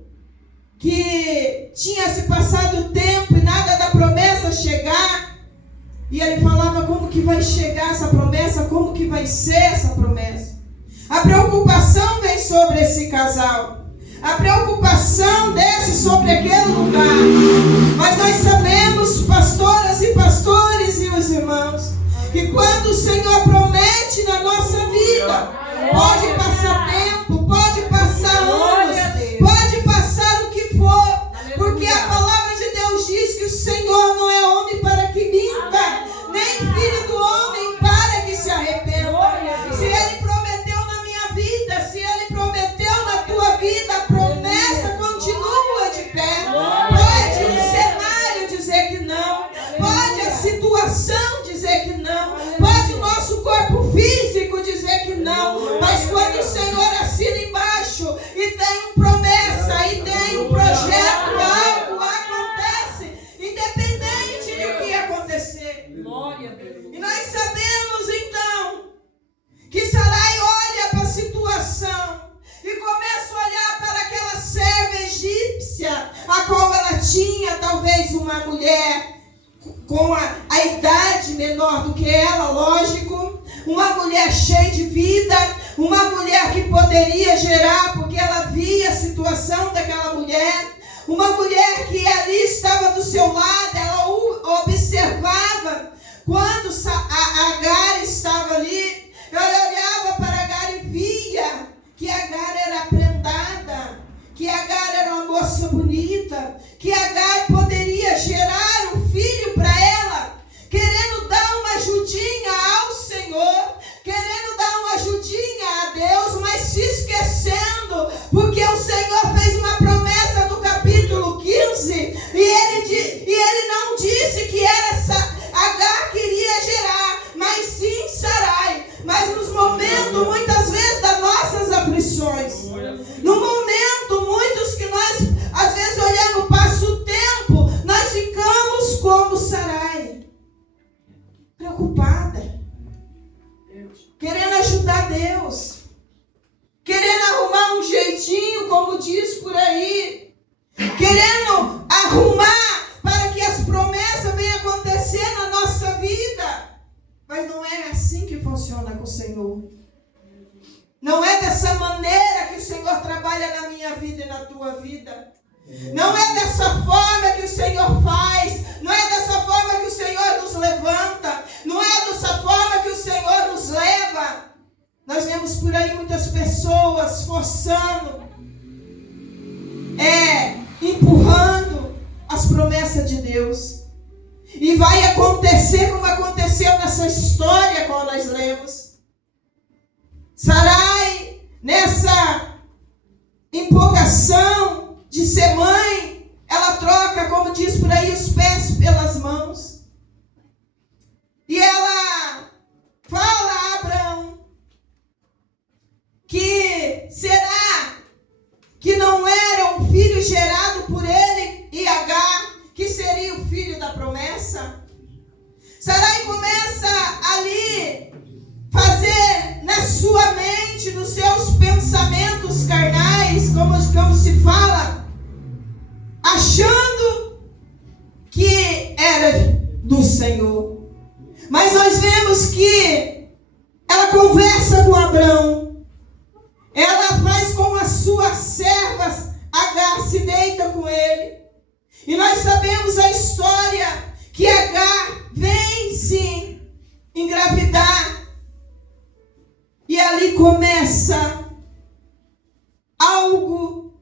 que tinha se passado o tempo e nada da promessa chegar, e ele falava como que vai chegar essa promessa, como que vai ser essa promessa. A preocupação vem sobre esse casal. A preocupação desce sobre aquele lugar. Mas nós sabemos, pastoras e pastores e os irmãos, que quando o Senhor promete na nossa vida, pode passar tempo, pode passar anos, pode passar o que for, porque a palavra de Deus diz que o Senhor não é homem para que minta, nem filho do homem para que se arrependa. Se Ele prometeu na minha vida, se Ele prometeu na tua vida, a promessa continua de pé. Pode o cenário dizer que não, pode a situação dizer que não, pode o nosso corpo físico dizer que não, mas quando o Senhor assina embaixo e tem uma promessa e tem um projeto, algo acontece, independente do que acontecer. E nós sabemos então que Sarai olha para a situação e começa a olhar para aquela serva egípcia, a qual ela tinha talvez uma mulher com a idade menor do que ela, lógico, uma mulher cheia de vida, uma mulher que poderia gerar, porque ela via a situação daquela mulher, uma mulher que ali estava do seu lado, ela o observava. Quando a Agar estava ali, ela olhava para Agar e via que Agar era prendada, que Agar era uma moça bonita, que Agar poderia gerar um filho para ela, querendo dar uma ajudinha ao Senhor, querendo dar uma ajudinha a Deus, mas se esquecendo, porque o Senhor fez uma promessa no capítulo 15, e ele não disse que era Agar que iria gerar, mas sim Sarai. Mas nos momentos, muitas vezes, das nossas aflições, no momento, muitos que nós, às vezes, olhando, passa o tempo, nós ficamos como Sarai, preocupada, querendo ajudar Deus, querendo arrumar um jeitinho, como diz por aí, querendo arrumar para que as promessas venham acontecer na nossa vida. Mas não é assim que funciona com o Senhor. Não é dessa maneira que o Senhor trabalha na minha vida e na tua vida. Não é dessa forma que o Senhor faz. Não é dessa forma que o Senhor nos levanta. Não é dessa forma que o Senhor nos leva. Nós vemos por aí muitas pessoas forçando, empurrando as promessas de Deus. E vai acontecer como aconteceu nessa história qual nós lemos. Sarai, nessa empolgação de ser mãe, ela troca, como diz por aí, os pés pelas mãos. E ela fala a Abrão que será que não era um filho gerado por ele e Agar, que seria o filho da promessa. Sarai começa ali fazer na sua mente, nos seus pensamentos carnais, como se fala, achando que era do Senhor. Mas nós vemos que ela conversa com Abrão, ela faz com as suas servas, Agar se deita com ele. E nós sabemos a história que Agar vem sim engravidar. E ali começa algo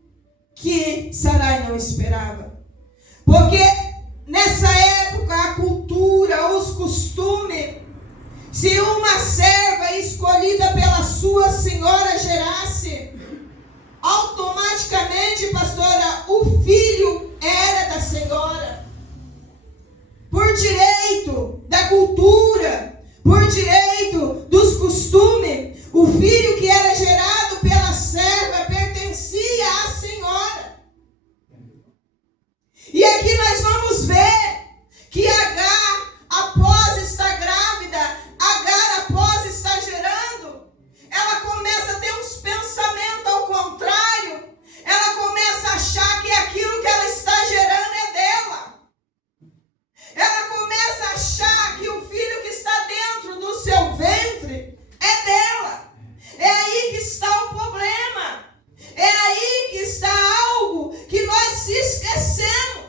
que Sarai não esperava. Porque nessa época a cultura, os costumes, se uma serva escolhida pela sua senhora gerasse, automaticamente, pastora, o filho era da senhora. Por direito da cultura, por direito dos costumes, o filho que era gerado pela serva pertencia à senhora. E aqui nós vamos ver que Agar, após estar grávida, Agar, após estar gerando, ela começa a ter uns pensamentos ao contrário. Ela começa a achar que aquilo que ela está gerando é dela. Ela começa a achar que o filho que está dentro do seu ventre é dela. É aí que está o problema. É aí que está algo que nós se esquecemos.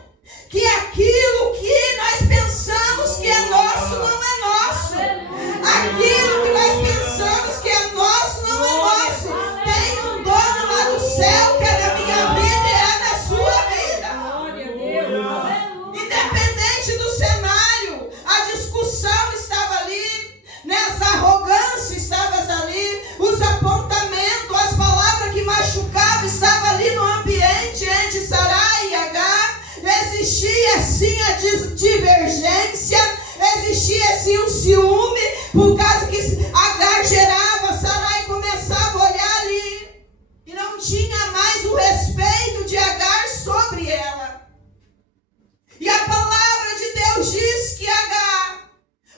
Que aquilo que nós pensamos que é nosso não é nosso. Aquilo que nós pensamos que é nosso não é nosso. Tem um dono lá do céu que é da minha vida e é da sua vida. Independente do cenário, a discussão estava ali, nessa arrogância estava ali, os apontamentos, as palavras que machucavam estavam ali no ambiente entre Sarai e Agar. Existia sim a divergência, existia sim o ciúme, por causa que Agar gerava, Sarai começava a olhar ali, e não tinha mais o respeito de Agar sobre ela. E a palavra de Deus diz que Agar,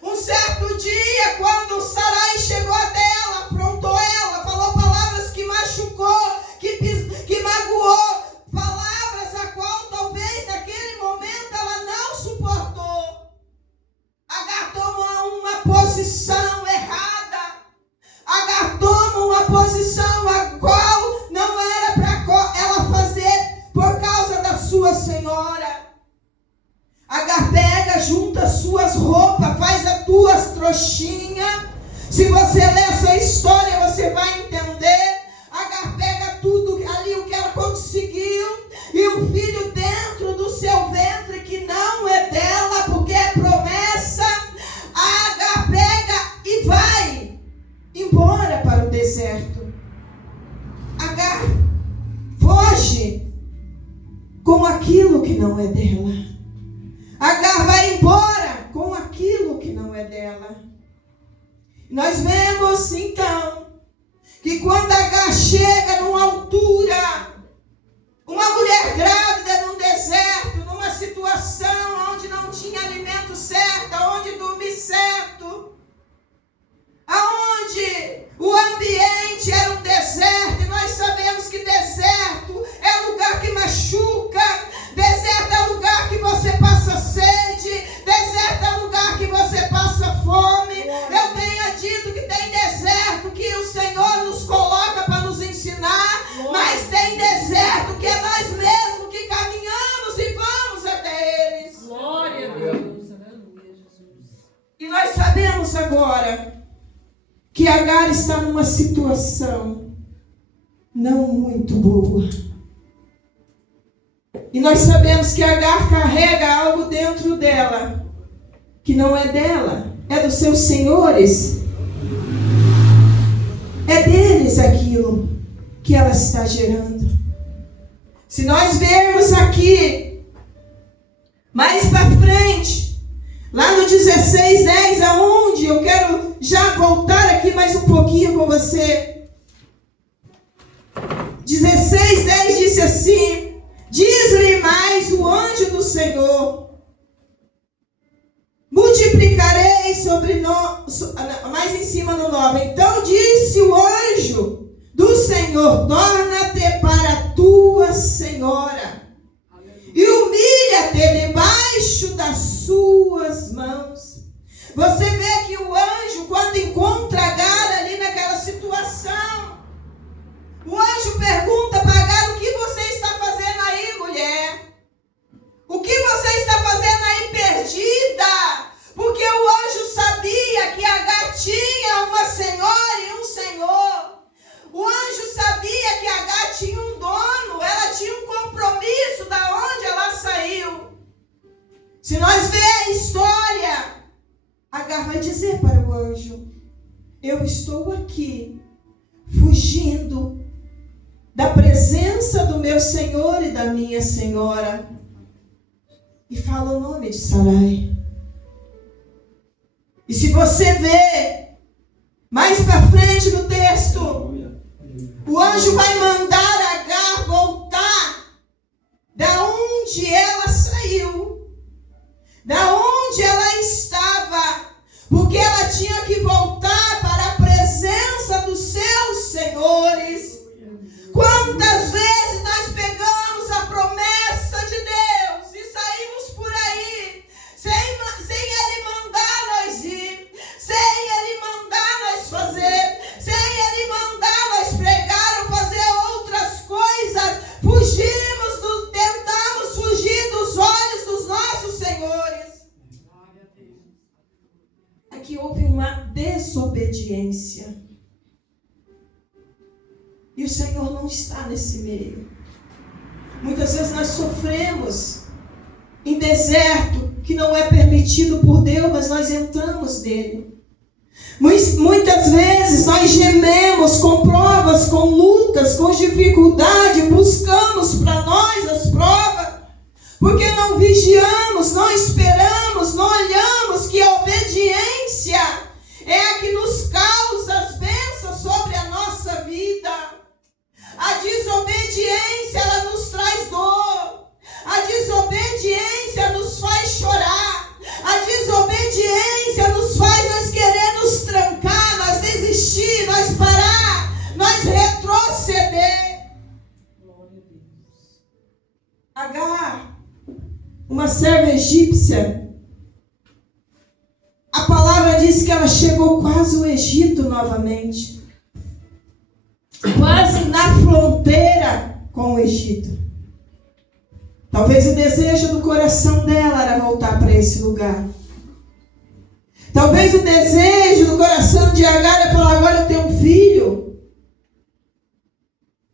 um certo dia, quando Sarai chegou até ela, afrontou ela, falou palavras que machucou, que magoou, palavras a qual talvez naquele momento ela não suportou. Agar tomou uma posição errada. Agar toma uma posição a qual não era para ela fazer por causa da sua senhora. Agar pega, junta suas roupas, faz as tuas trouxinhas. Se você ler essa história, você vai entender. Agar pega tudo ali, o que ela conseguiu, e o filho dentro do seu ventre, que não é dela, porque é promessa. Agar pega e vai embora para o deserto. Agar foge com aquilo que não é dela. Agar vai embora com aquilo que não é dela. Nós vemos então que quando Agar chega numa altura, uma mulher grávida num deserto, numa situação onde não tinha alimento certo, onde dormir certo, aonde o ambiente era um deserto, e nós sabemos que deserto é lugar que machuca, deserto é lugar que você passa sede, deserto é lugar que você passa fome. Eu tenho dito que tem deserto que o Senhor nos coloca para nos ensinar, mas tem deserto que é nós mesmos que caminhamos e vamos até eles. Glória a Deus. Aleluia, Jesus. E nós sabemos agora que Agar está numa situação não muito boa. E nós sabemos que Agar carrega algo dentro dela que não é dela, é dos seus senhores. É deles aquilo que ela está gerando. Se nós vermos aqui, mais para frente, lá no 16:10, aonde eu quero já voltar aqui mais um pouquinho com você. 16:10 disse assim: Diz-lhe mais o anjo do Senhor: multiplicarei sobre nós, mais em cima no 9. Então disse o anjo do Senhor: torna-te para a tua senhora e humilha-te debaixo das suas mãos. Você vê que o anjo, quando encontra Agar ali naquela situação, o anjo pergunta para Agar: o que você está fazendo aí, mulher? O que você está fazendo aí perdida? Porque o anjo sabia que Agar tinha uma senhora e um senhor. O anjo sabia que Agar tinha um dono, ela tinha um compromisso da onde ela saiu. Se nós ver a história, Agar vai dizer para o anjo: eu estou aqui, fugindo da presença do meu senhor e da minha senhora. E fala o nome de Sarai. E se você ver mais para frente no texto, o anjo vai mandar Agar voltar da onde ela saiu, da onde ela estava, porque ela tinha que voltar para a presença dos seus senhores. Quantas vezes nós pegamos a promessa de Deus e saímos por aí sem Ele mandar nós ir, sem Ele mandar nós fazer, sem Ele mandar nós pregar ou fazer outras coisas, tentamos fugir dos olhos dos nossos senhores. Aqui houve uma desobediência. E o Senhor não está nesse meio. Muitas vezes nós sofremos em deserto que não é permitido por Deus, mas nós entramos nele. Muitas vezes nós gememos com provas, com lutas, com dificuldade, buscamos para nós as provas, porque não vigiamos, não esperamos, não olhamos que a obediência é a que nos causa as bênçãos sobre a nossa vida. A desobediência, ela nos traz dor. A desobediência nos faz chorar. A desobediência nos faz nós querer nos trancar, nós desistir, nós parar, nós retroceder. Agar, uma serva egípcia, a palavra diz que ela chegou quase ao Egito novamente, quase na fronteira com o Egito. Talvez o desejo do coração dela era voltar para esse lugar. Talvez o desejo do coração de Agar é falar: agora eu tenho um filho,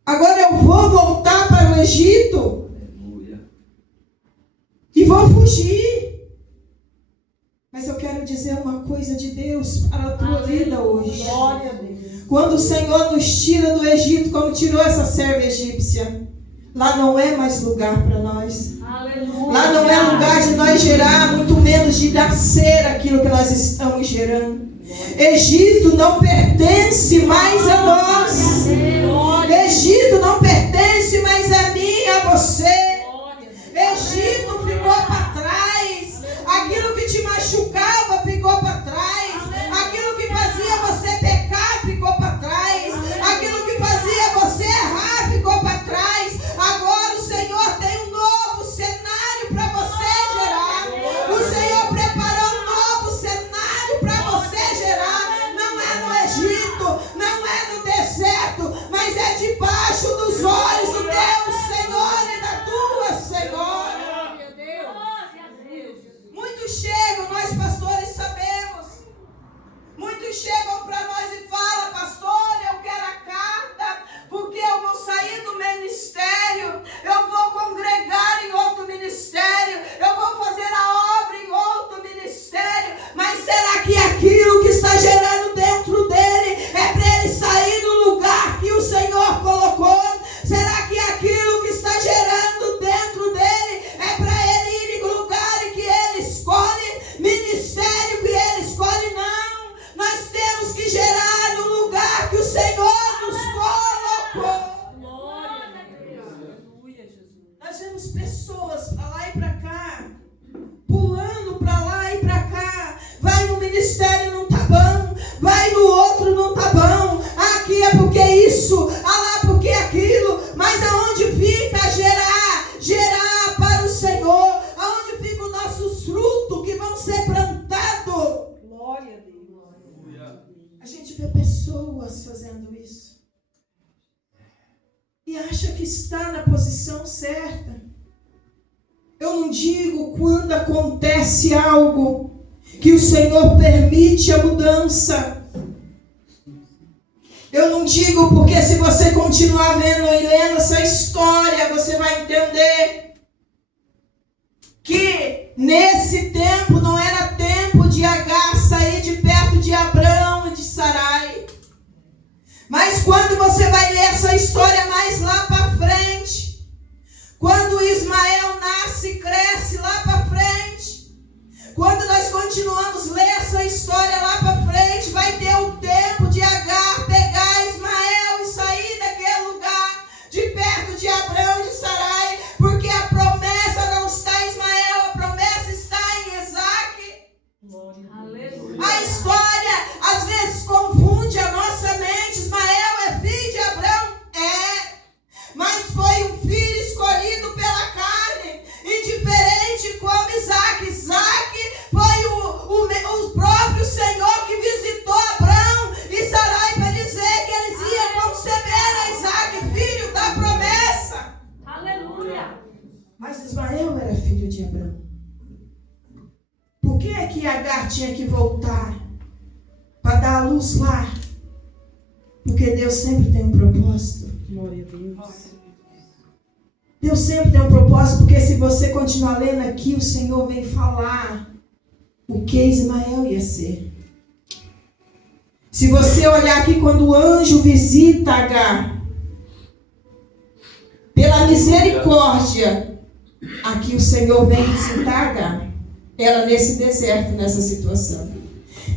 agora eu vou voltar para o Egito e vou fugir. Mas eu quero dizer uma coisa de Deus para a tua vida hoje. Glória a Deus. Quando o Senhor nos tira do Egito, como tirou essa serva egípcia, lá não é mais lugar para nós. Aleluia. Lá não é lugar de nós gerar, muito menos de nascer aquilo que nós estamos gerando. Egito não pertence mais a nós. Egito não pertence mais a mim e a você. Egito ficou para trás. Aquilo que te machucava ficou para trás. Aquilo que fazia você pecar ficou para trás. Aquilo que fazia você errar ficou para trás. Agora o Senhor tem um novo cenário para você gerar. O Senhor preparou um novo cenário para você gerar. Não é no Egito, não é no deserto, mas é debaixo dos pessoas para lá e para cá, pulando para lá e para cá. Vai no ministério, não tá bom. Vai no outro, não tá bom. Aqui é porque isso, lá porque aquilo. Mas aonde fica gerar para o Senhor? Aonde ficam os nossos frutos que vão ser plantados? Glória a Deus. A gente vê pessoas fazendo isso e acha que está na posição certa. Eu não digo quando acontece algo que o Senhor permite a mudança. Eu não digo porque se você continuar vendo e lendo essa história, você vai entender que nesse tempo não era tempo de Agar sair de perto de Abrão e de Sarai. Mas quando você vai ler essa história mais lá para frente, quando Ismael nasce e cresce lá para frente, quando nós continuamos a ler essa história lá para frente, vai ter o tempo de Agar pegar Ismael e sair daquele lugar, de perto de Abrão e de Sarai, porque a promessa não está em Ismael, a promessa está em Isaque. A história às vezes confunde a nossa mente. Ismael é filho de Abrão? É. Mas foi um filho escolhido pela carne, indiferente como Isaque. Isaque foi o próprio Senhor que visitou Abrão e Sarai para dizer que eles iam conceber a Isaque, filho da promessa. Aleluia. Mas Ismael era filho de Abrão. Por que é que Agar tinha que voltar para dar a luz lá? Porque Deus sempre tem um propósito. Glória a Deus. Deus sempre tem um propósito, porque se você continuar lendo aqui, o Senhor vem falar o que Ismael ia ser. Se você olhar aqui, quando o anjo visita Agar, pela misericórdia, aqui o Senhor vem visitar Agar, ela nesse deserto, nessa situação.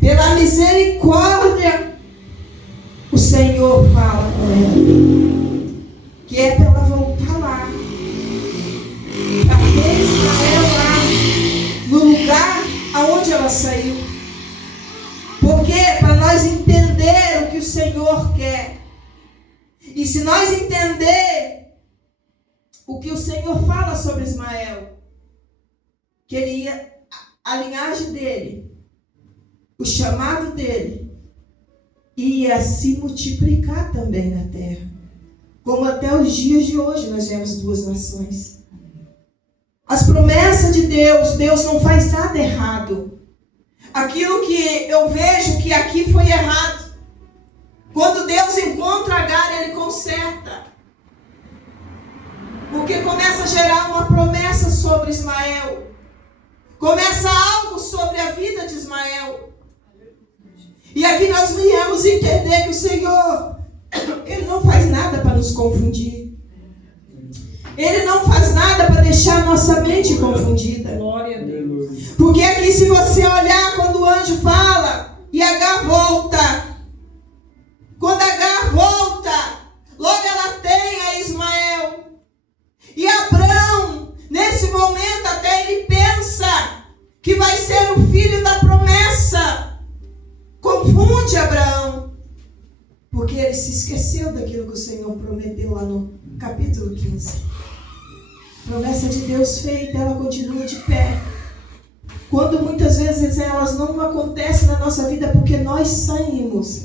Pela misericórdia, o Senhor fala com ela, que é para ela voltar lá, para ter Israel lá, no lugar aonde ela saiu. Porque para nós entender o que o Senhor quer, e se nós entender o que o Senhor fala sobre Ismael, que ele ia, a linhagem dele, o chamado dele, ia se multiplicar também na terra. Como até os dias de hoje nós vemos duas nações. As promessas de Deus, Deus não faz nada errado. Aquilo que eu vejo que aqui foi errado, quando Deus encontra Agar, ele conserta. Porque começa a gerar uma promessa sobre Ismael. Começa algo sobre a vida de Ismael. E aqui nós viemos entender que o Senhor, ele não faz nada para nos confundir. Ele não faz nada para deixar a nossa mente confundida. Glória a Deus. Porque aqui, se você olhar, quando o anjo fala e Agar volta, quando Agar volta, logo ela tem a Ismael. E Abrão, nesse momento, até ele pensa que vai ser o filho da promessa. Confunde Abraão, porque ele se esqueceu daquilo que o Senhor prometeu lá no capítulo 15. Promessa de Deus feita, ela continua de pé. Quando muitas vezes elas não acontecem na nossa vida, porque nós saímos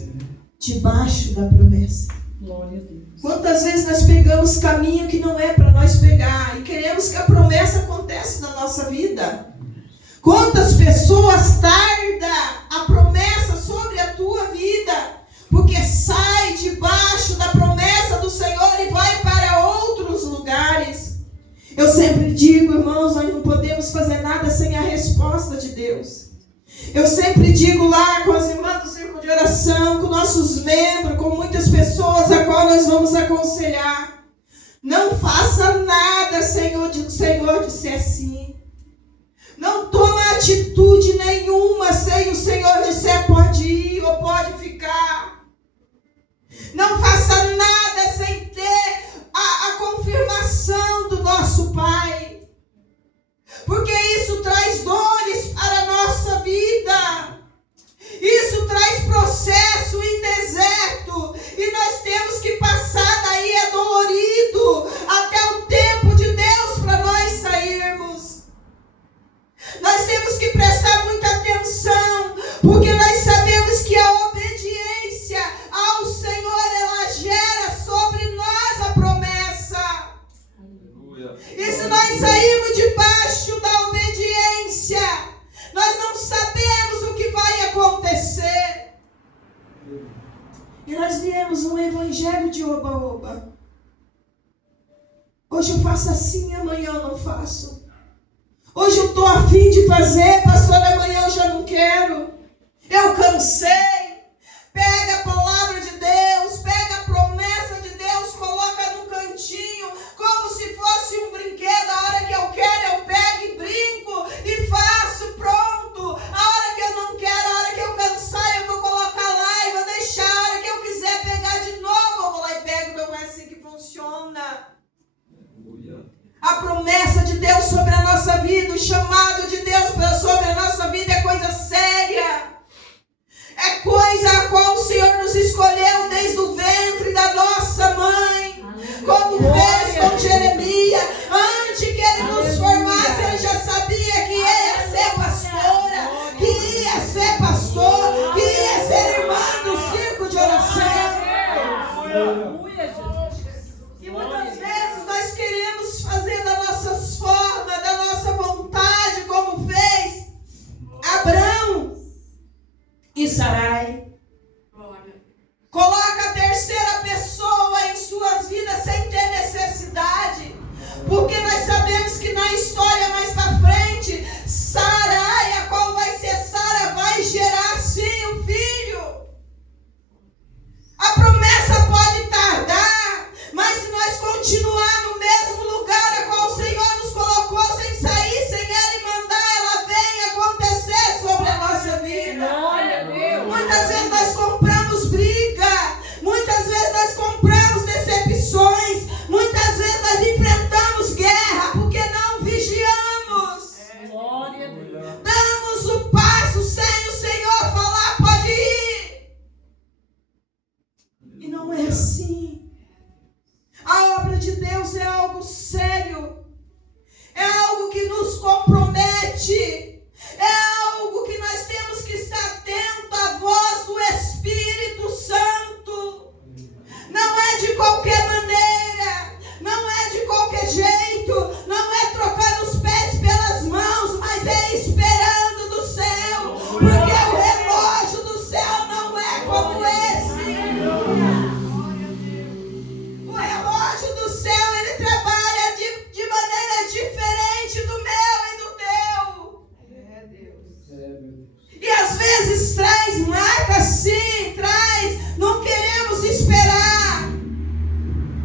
debaixo da promessa. Glória a Deus. Quantas vezes nós pegamos caminho que não é para nós pegar e queremos que a promessa aconteça na nossa vida? Quantas pessoas tardam a promessa sobre a tua vida, porque sai debaixo da promessa do Senhor e vai para outros lugares? Eu sempre digo, irmãos, nós não podemos fazer nada sem a resposta de Deus. Eu sempre digo lá com as irmãs do círculo de oração, com nossos membros, com muitas pessoas a qual nós vamos aconselhar. Não faça nada, Senhor disser sim. Não toma atitude nenhuma sem o Senhor disser pode ir ou pode ficar. Não faça nada sem ter a confirmação do nosso Pai. Porque nós sabemos que a obediência ao Senhor, ela gera sobre nós a promessa. E se nós sairmos debaixo da obediência, nós não sabemos o que vai acontecer. E nós viemos um evangelho de oba-oba. Hoje eu faço assim, amanhã eu não faço. Hoje eu estou a fim de fazer, pastor, amanhã eu já não quero. Eu cansei. Pega a palavra de Deus, pega a promessa de Deus, coloca no cantinho, como se fosse um brinquedo. A hora que eu quero, eu pego e brinco e faço, pronto. A hora que eu não quero, a hora que eu cansar, eu vou colocar lá e vou deixar. A hora que eu quiser pegar de novo, eu vou lá e pego. Não é assim que funciona. A promessa de Deus sobre a nossa vida, o chamado de Deus sobre a nossa vida é coisa séria. É coisa a qual o Senhor nos escolheu desde o ventre da nossa mãe. Como fez com Jeremias. Antes que ele nos formasse, ele já sabia que ia ser pastora, que ia ser pastor, que ia ser irmã do circo de oração. E muitas vezes nós queremos fazer da nossa forma, da nossa vontade, como fez Abrão e Sarai. Coloca a terceira pessoa em suas vidas sem ter necessidade. Porque nós sabemos que na história mais para frente, Sarai, a qual vai ser Sara, vai gerar sim um filho. A promessa pode tardar, mas se nós continuar no mesmo lugar a qual o Senhor nos colocou, sem sair, sem Ele mandar, ela vem acontecer sobre a nossa vida. Muitas vezes nós compramos briga, muitas vezes nós compramos decepções, muitas vezes nós enfrentamos guerra porque não vigiamos. Damos o passo sem o Senhor falar, pode ir. E não é assim. A obra de Deus é algo sério, é algo que nos compromete, é algo que nós temos que estar atento à voz do Espírito Santo. Não é de qualquer maneira, não é de qualquer jeito, não é trocando os pés pelas mãos, mas é esperando do céu, porque o relógio do céu não é como esse. O relógio do céu, ele trabalha de maneira diferente do meu e do teu. E às vezes traz marca sim, traz, não queremos esperar,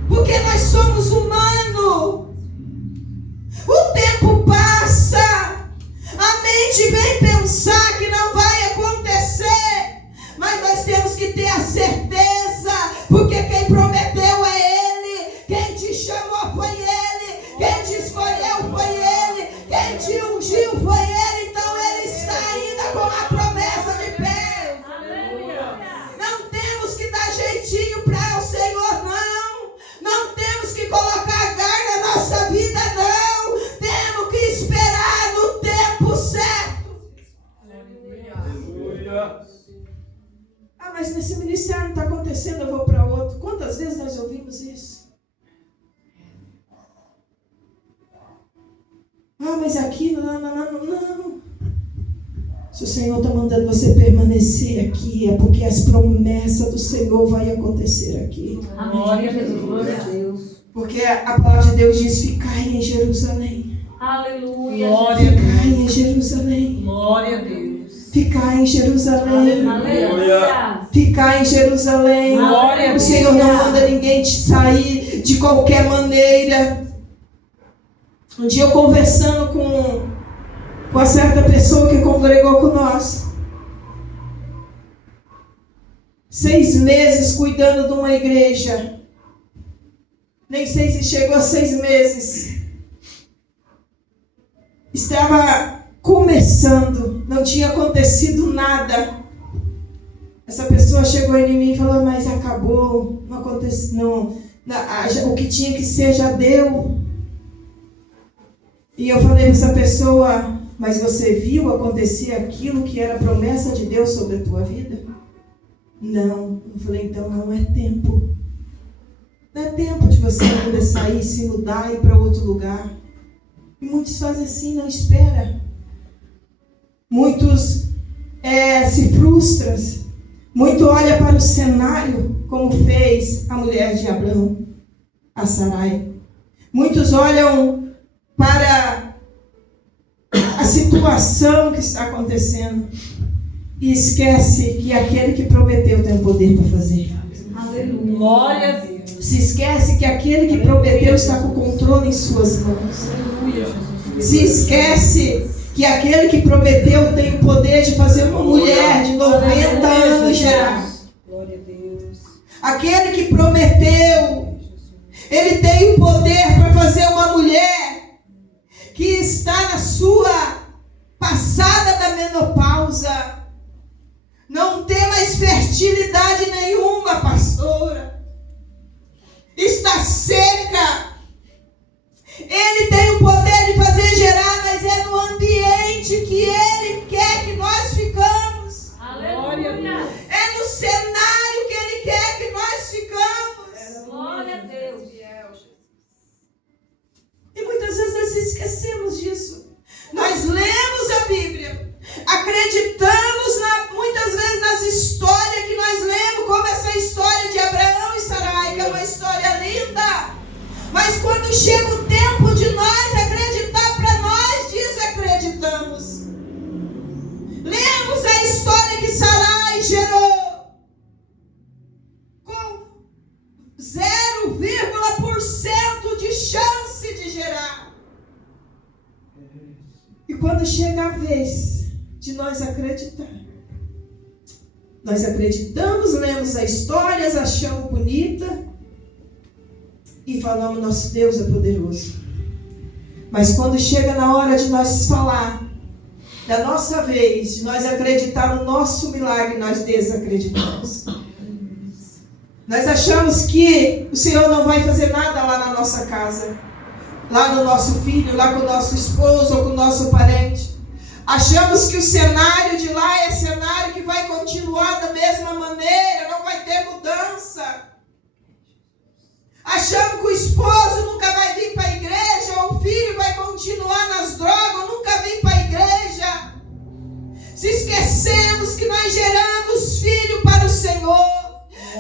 porque nós somos humanos. O tempo passa, a mente vem pensar que não vai acontecer, mas nós temos que ter a certeza, porque quem prometeu é Ele, quem te chamou foi Ele, quem te escolheu foi Ele, quem te ungiu foi Ele, então Ele está ainda com a promessa de pé. Não temos que dar jeitinho para o Senhor, não temos que colocar garra na nossa vida, não, temos que esperar no tempo certo. Ah, mas nesse ministério não está acontecendo, eu vou para outro. Quantas vezes nós ouvimos isso? Ah, mas aqui, não. Se o Senhor está mandando você permanecer aqui, é porque as promessas do Senhor vão acontecer aqui. Glória a Deus, glória a Deus. Porque a palavra de Deus diz, ficai em Jerusalém. Aleluia. Ficai em Jerusalém. Glória a Deus. Ficai em Jerusalém. Aleluia. Ficar em Jerusalém. Glória a O Senhor não manda ninguém te sair de qualquer maneira. Um dia eu conversando com uma certa pessoa que congregou com nós. 6 meses cuidando de uma igreja. Nem sei se chegou a 6 meses. Estava começando, não tinha acontecido nada. Essa pessoa chegou em mim e falou, mas acabou, não aconteceu, o que tinha que ser já deu. E eu falei para essa pessoa, mas você viu acontecer aquilo que era promessa de Deus sobre a tua vida? Não. Eu falei, então não é tempo. Não é tempo de você ainda sair, se mudar e ir para outro lugar. E muitos fazem assim, não espera. Muitos se frustram. Muito olha para o cenário, como fez a mulher de Abraão, a Sarai. Muitos olham para a situação que está acontecendo e esquece que aquele que prometeu tem o poder para fazer. Aleluia. Glória a Deus. Se esquece que aquele que prometeu está com o controle em suas mãos. Se esquece que aquele que prometeu tem o poder de fazer uma mulher de 90 anos gerar. Glória a Deus. Aquele que prometeu, ele tem o poder para fazer uma mulher que está na sua passada da menopausa, não tem mais fertilidade nenhuma, pastora, está seca. Ele tem o poder de fazer gerar, mas é no ambiente que Ele quer que nós ficamos. Aleluia. É no cenário que Ele quer que nós ficamos. Glória a Deus. E muitas vezes nós esquecemos disso. Nós lemos a Bíblia, acreditamos muitas vezes nas histórias que nós lemos, como essa história de Abraão e Sarai, que é uma história linda. Mas quando chega o tempo de nós acreditar para nós, desacreditamos. Lemos a história que Sarai gerou com 0,% de chance de gerar. E quando chega a vez de nós acreditar, nós acreditamos, lemos as histórias, achamos bonita e falamos, nosso Deus é poderoso. Mas quando chega na hora de nós falar da nossa vez, de nós acreditar no nosso milagre, nós desacreditamos. Nós achamos que o Senhor não vai fazer nada lá na nossa casa, lá no nosso filho, lá com o nosso esposo ou com o nosso parente. Achamos que o cenário de lá é cenário que vai continuar da mesma maneira, não vai ter mudança. Achamos que o esposo nunca vai vir para a igreja, ou o filho vai continuar nas drogas, nunca vem para a igreja. Se esquecemos que nós geramos filho para o Senhor.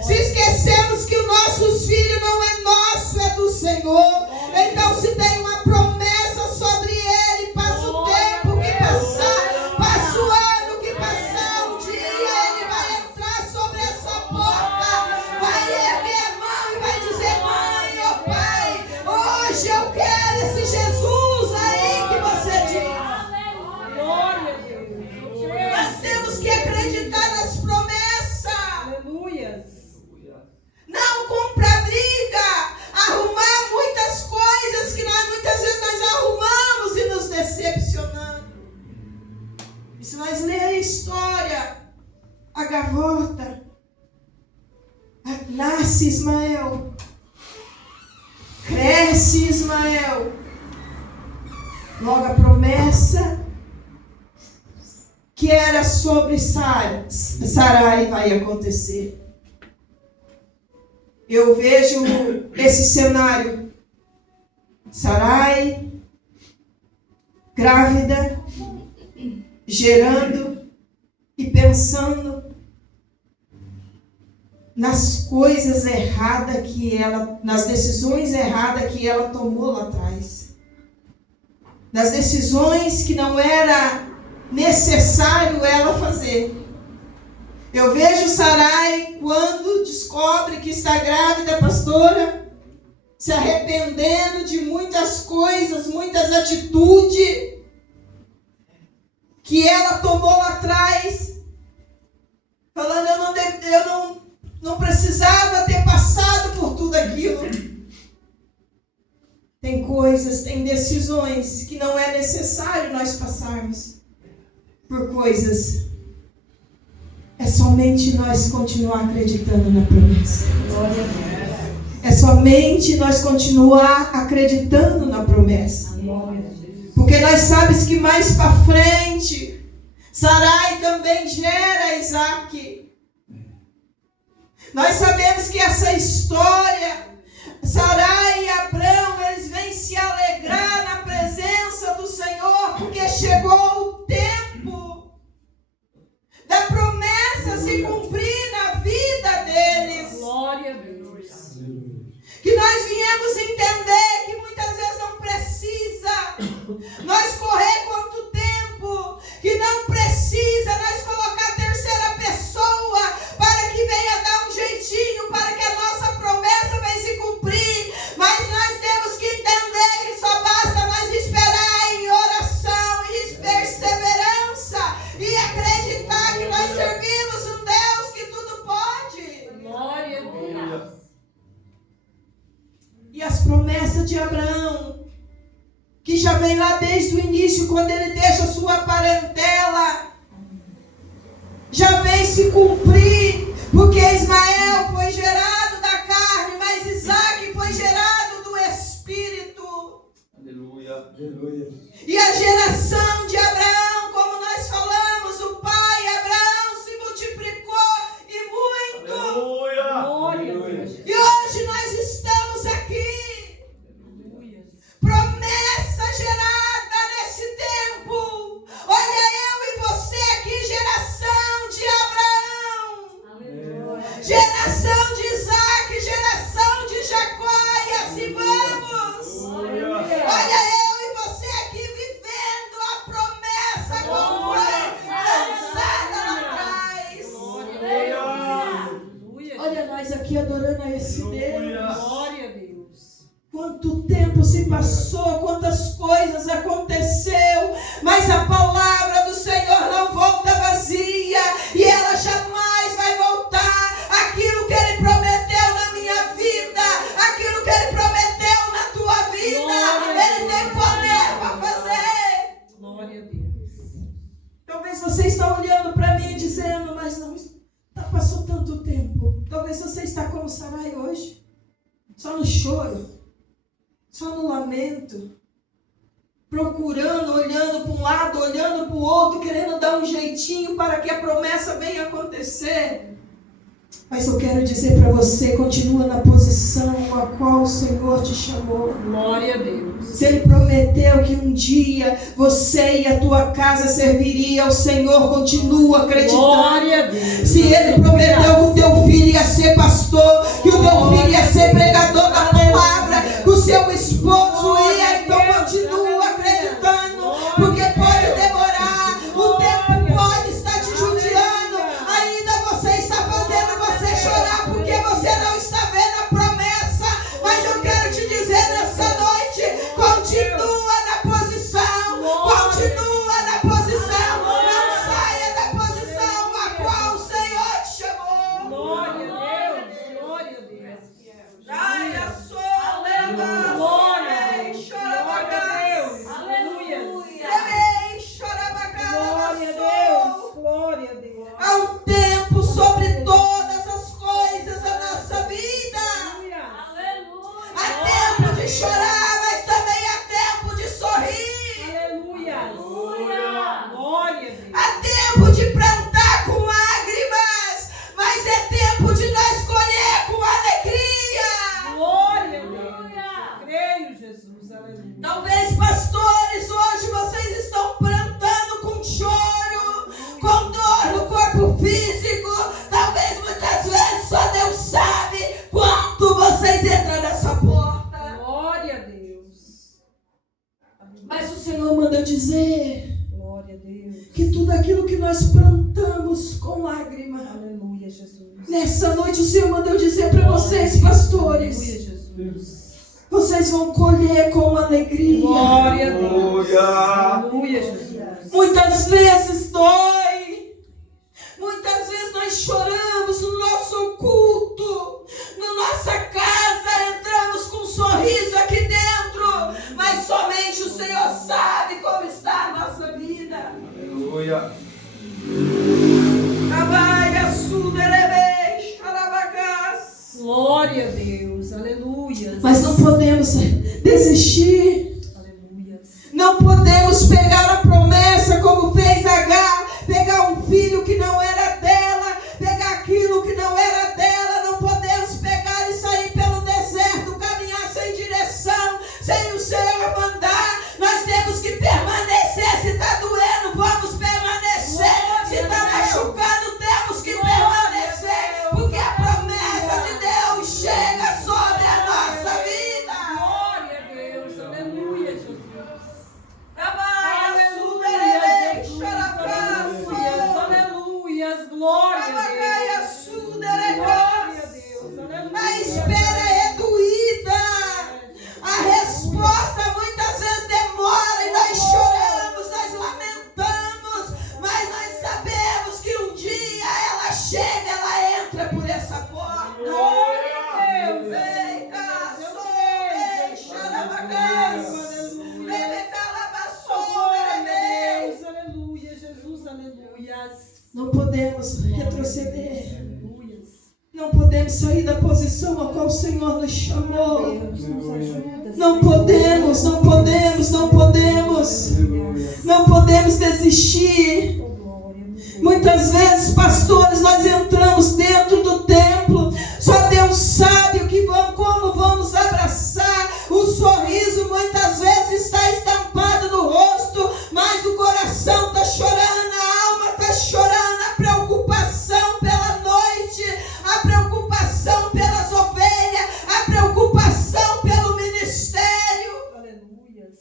Se esquecemos que os nossos filhos não é nosso, é do Senhor. Então se tem uma promessa sobre ele, passa o tempo que passar, passa o ano que passar, um dia ele vai entrar sobre essa porta, vai erguer a mão e vai dizer, mãe, ó pai, hoje eu quero esse Jesus aí que você diz. Glória a Deus. Nós temos que acreditar nas promessas. Aleluia. Não comprar briga, arrumar muitas coisas que muitas vezes nós arrumamos e nos decepcionamos. E se nós lermos a história, a gavota, nasce Ismael, cresce Ismael, logo a promessa que era sobre Sarai vai acontecer. Eu vejo esse cenário, Sarai, grávida, gerando e pensando nas coisas erradas nas decisões erradas que ela tomou lá atrás. Nas decisões que não era necessário ela fazer. Eu vejo Sarai, quando descobre que está grávida, pastora, se arrependendo de muitas coisas, muitas atitudes que ela tomou lá atrás, falando, eu não precisava ter passado por tudo aquilo. Tem coisas, tem decisões que não é necessário nós passarmos por coisas. É somente nós continuar acreditando na promessa. É somente nós continuar acreditando na promessa. Porque nós sabemos que mais para frente, Sarai também gera Isaac. Nós sabemos que essa história, Sarai e Abrão, eles vêm se alegrar na presença do Senhor, porque chegou o tempo da promessa se cumprir na vida deles. Glória a Deus. Que nós viemos entender que muitas vezes não precisa nós correr quanto tempo, que não precisa nós colocar a terceira pessoa para que venha dar um jeitinho, para que a nossa promessa venha se cumprir, mas nós temos que entender que só basta nós esperar em oração e perseverança e acreditar que nós servimos um Deus que tudo pode. Glória a Deus. E as promessas de Abraão, que já vem lá desde o início, quando ele deixa a sua parentela, já vem se cumprir, porque Ismael foi gerado da carne, mas Isaac foi gerado do Espírito. Aleluia. Aleluia. E a geração de Abraão, como nós falamos, o pai Abraão se multiplicou e muito. Aleluia. Glória. E hoje nós estamos aqui. Promessa gerada nesse tempo. Olha eu e você aqui, geração de Abraão. Geração de Isaac, geração de Jacó, e assim vamos. Olha eu e você aqui vivendo a promessa como foi lançada lá atrás. Olha nós aqui adorando a esse Deus. Glória a Deus. Quanto tempo se passou, quantas coisas aconteceu, mas a palavra do Senhor não volta vazia, e ela jamais vai voltar. Aquilo que Ele prometeu na minha vida, aquilo que Ele prometeu na tua vida, Ele tem poder para fazer. Glória a Deus. Talvez você está olhando para mim e dizendo, mas não, passou tanto tempo. Talvez você está como Sarai hoje, só no choro, só no lamento, procurando, olhando para um lado, olhando para o outro, querendo dar um jeitinho para que a promessa venha acontecer. Mas eu quero dizer para você, continua na posição a qual o Senhor te chamou. Glória a Deus. Se Ele prometeu que um dia você e a tua casa serviria ao Senhor, continua acreditando. Glória a Deus. Se Ele prometeu que o teu filho ia ser pastor, que o teu filho ia ser pregador da palavra, que o seu esposo ia, então continua acreditando, porque pode demorar, o tempo pode estar te judiando, ainda você está fazendo você chorar porque você não está vendo a promessa, mas eu quero te dizer nessa noite, continua na posição, continua na posição, não saia da posição a qual o Senhor te chamou. Glória a Deus. Glória a Deus. Ai, a sua leva. Glória a Deus. Aleluia. Glória a Deus. Glória a Deus. Há um tempo sobre todas as coisas da nossa vida. Há tempo de chorar, mas também há tempo de sorrir. Aleluia. Glória a Deus. Há tempo de plantar com lágrimas, mas é tempo de nós colher com alegria. Glória a Deus. Creio, Jesus. Aleluia. Talvez, pastores, hoje vocês estão plantando com choro, com dor no corpo físico. Talvez muitas vezes só Deus sabe quanto vocês entram nessa porta. Glória a Deus. Mas o Senhor manda dizer Glória a Deus. que tudo aquilo que nós plantamos com lágrima, Aleluia, Jesus. nessa noite o Senhor mandou dizer para vocês, pastores, Aleluia, Jesus. vocês vão colher com alegria. Glória a Deus. Aleluia, Jesus. Muitas vezes dói, muitas vezes nós choramos no nosso culto, na nossa casa, entramos com um sorriso aqui dentro, mas somente o Senhor sabe como está a nossa vida. Aleluia. Glória a Deus. Aleluia. Mas não podemos desistir, Aleluia. não podemos Não podemos retroceder. Não podemos sair da posição a qual o Senhor nos chamou. Não podemos, não podemos, não podemos. Não podemos desistir. Muitas vezes, pastores, nós entramos dentro do templo. Só Deus sabe como vamos abraçar. O sorriso muitas vezes está estampado no rosto, mas o coração está chorando, a alma está chorando, a preocupação pela noite, a preocupação pelas ovelhas, a preocupação pelo ministério. Aleluia.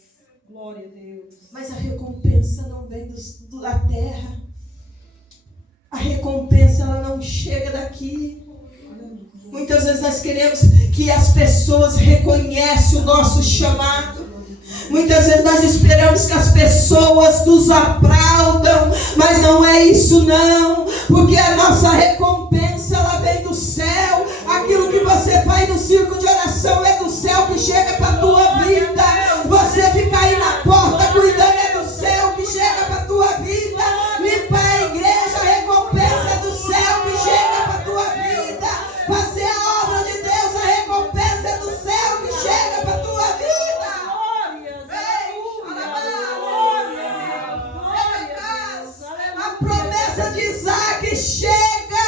Glória a Deus. Mas a recompensa não vem da terra. A recompensa ela não chega daqui. Muitas vezes nós queremos que as pessoas reconheçam o nosso chamado. Muitas vezes nós esperamos que as pessoas nos aplaudam, mas não é isso não, porque a nossa recompensa ela vem do céu. Aquilo que você faz no círculo de oração é do céu que chega para a tua vida. Você fica aí na porta cuidando é do céu que chega para a tua vida. Limpar a igreja, a recompensa é do céu que chega para a tua vida. Fazer a obra de Deus, a recompensa é do céu que chega para a tua vida. A promessa de Isaac chega.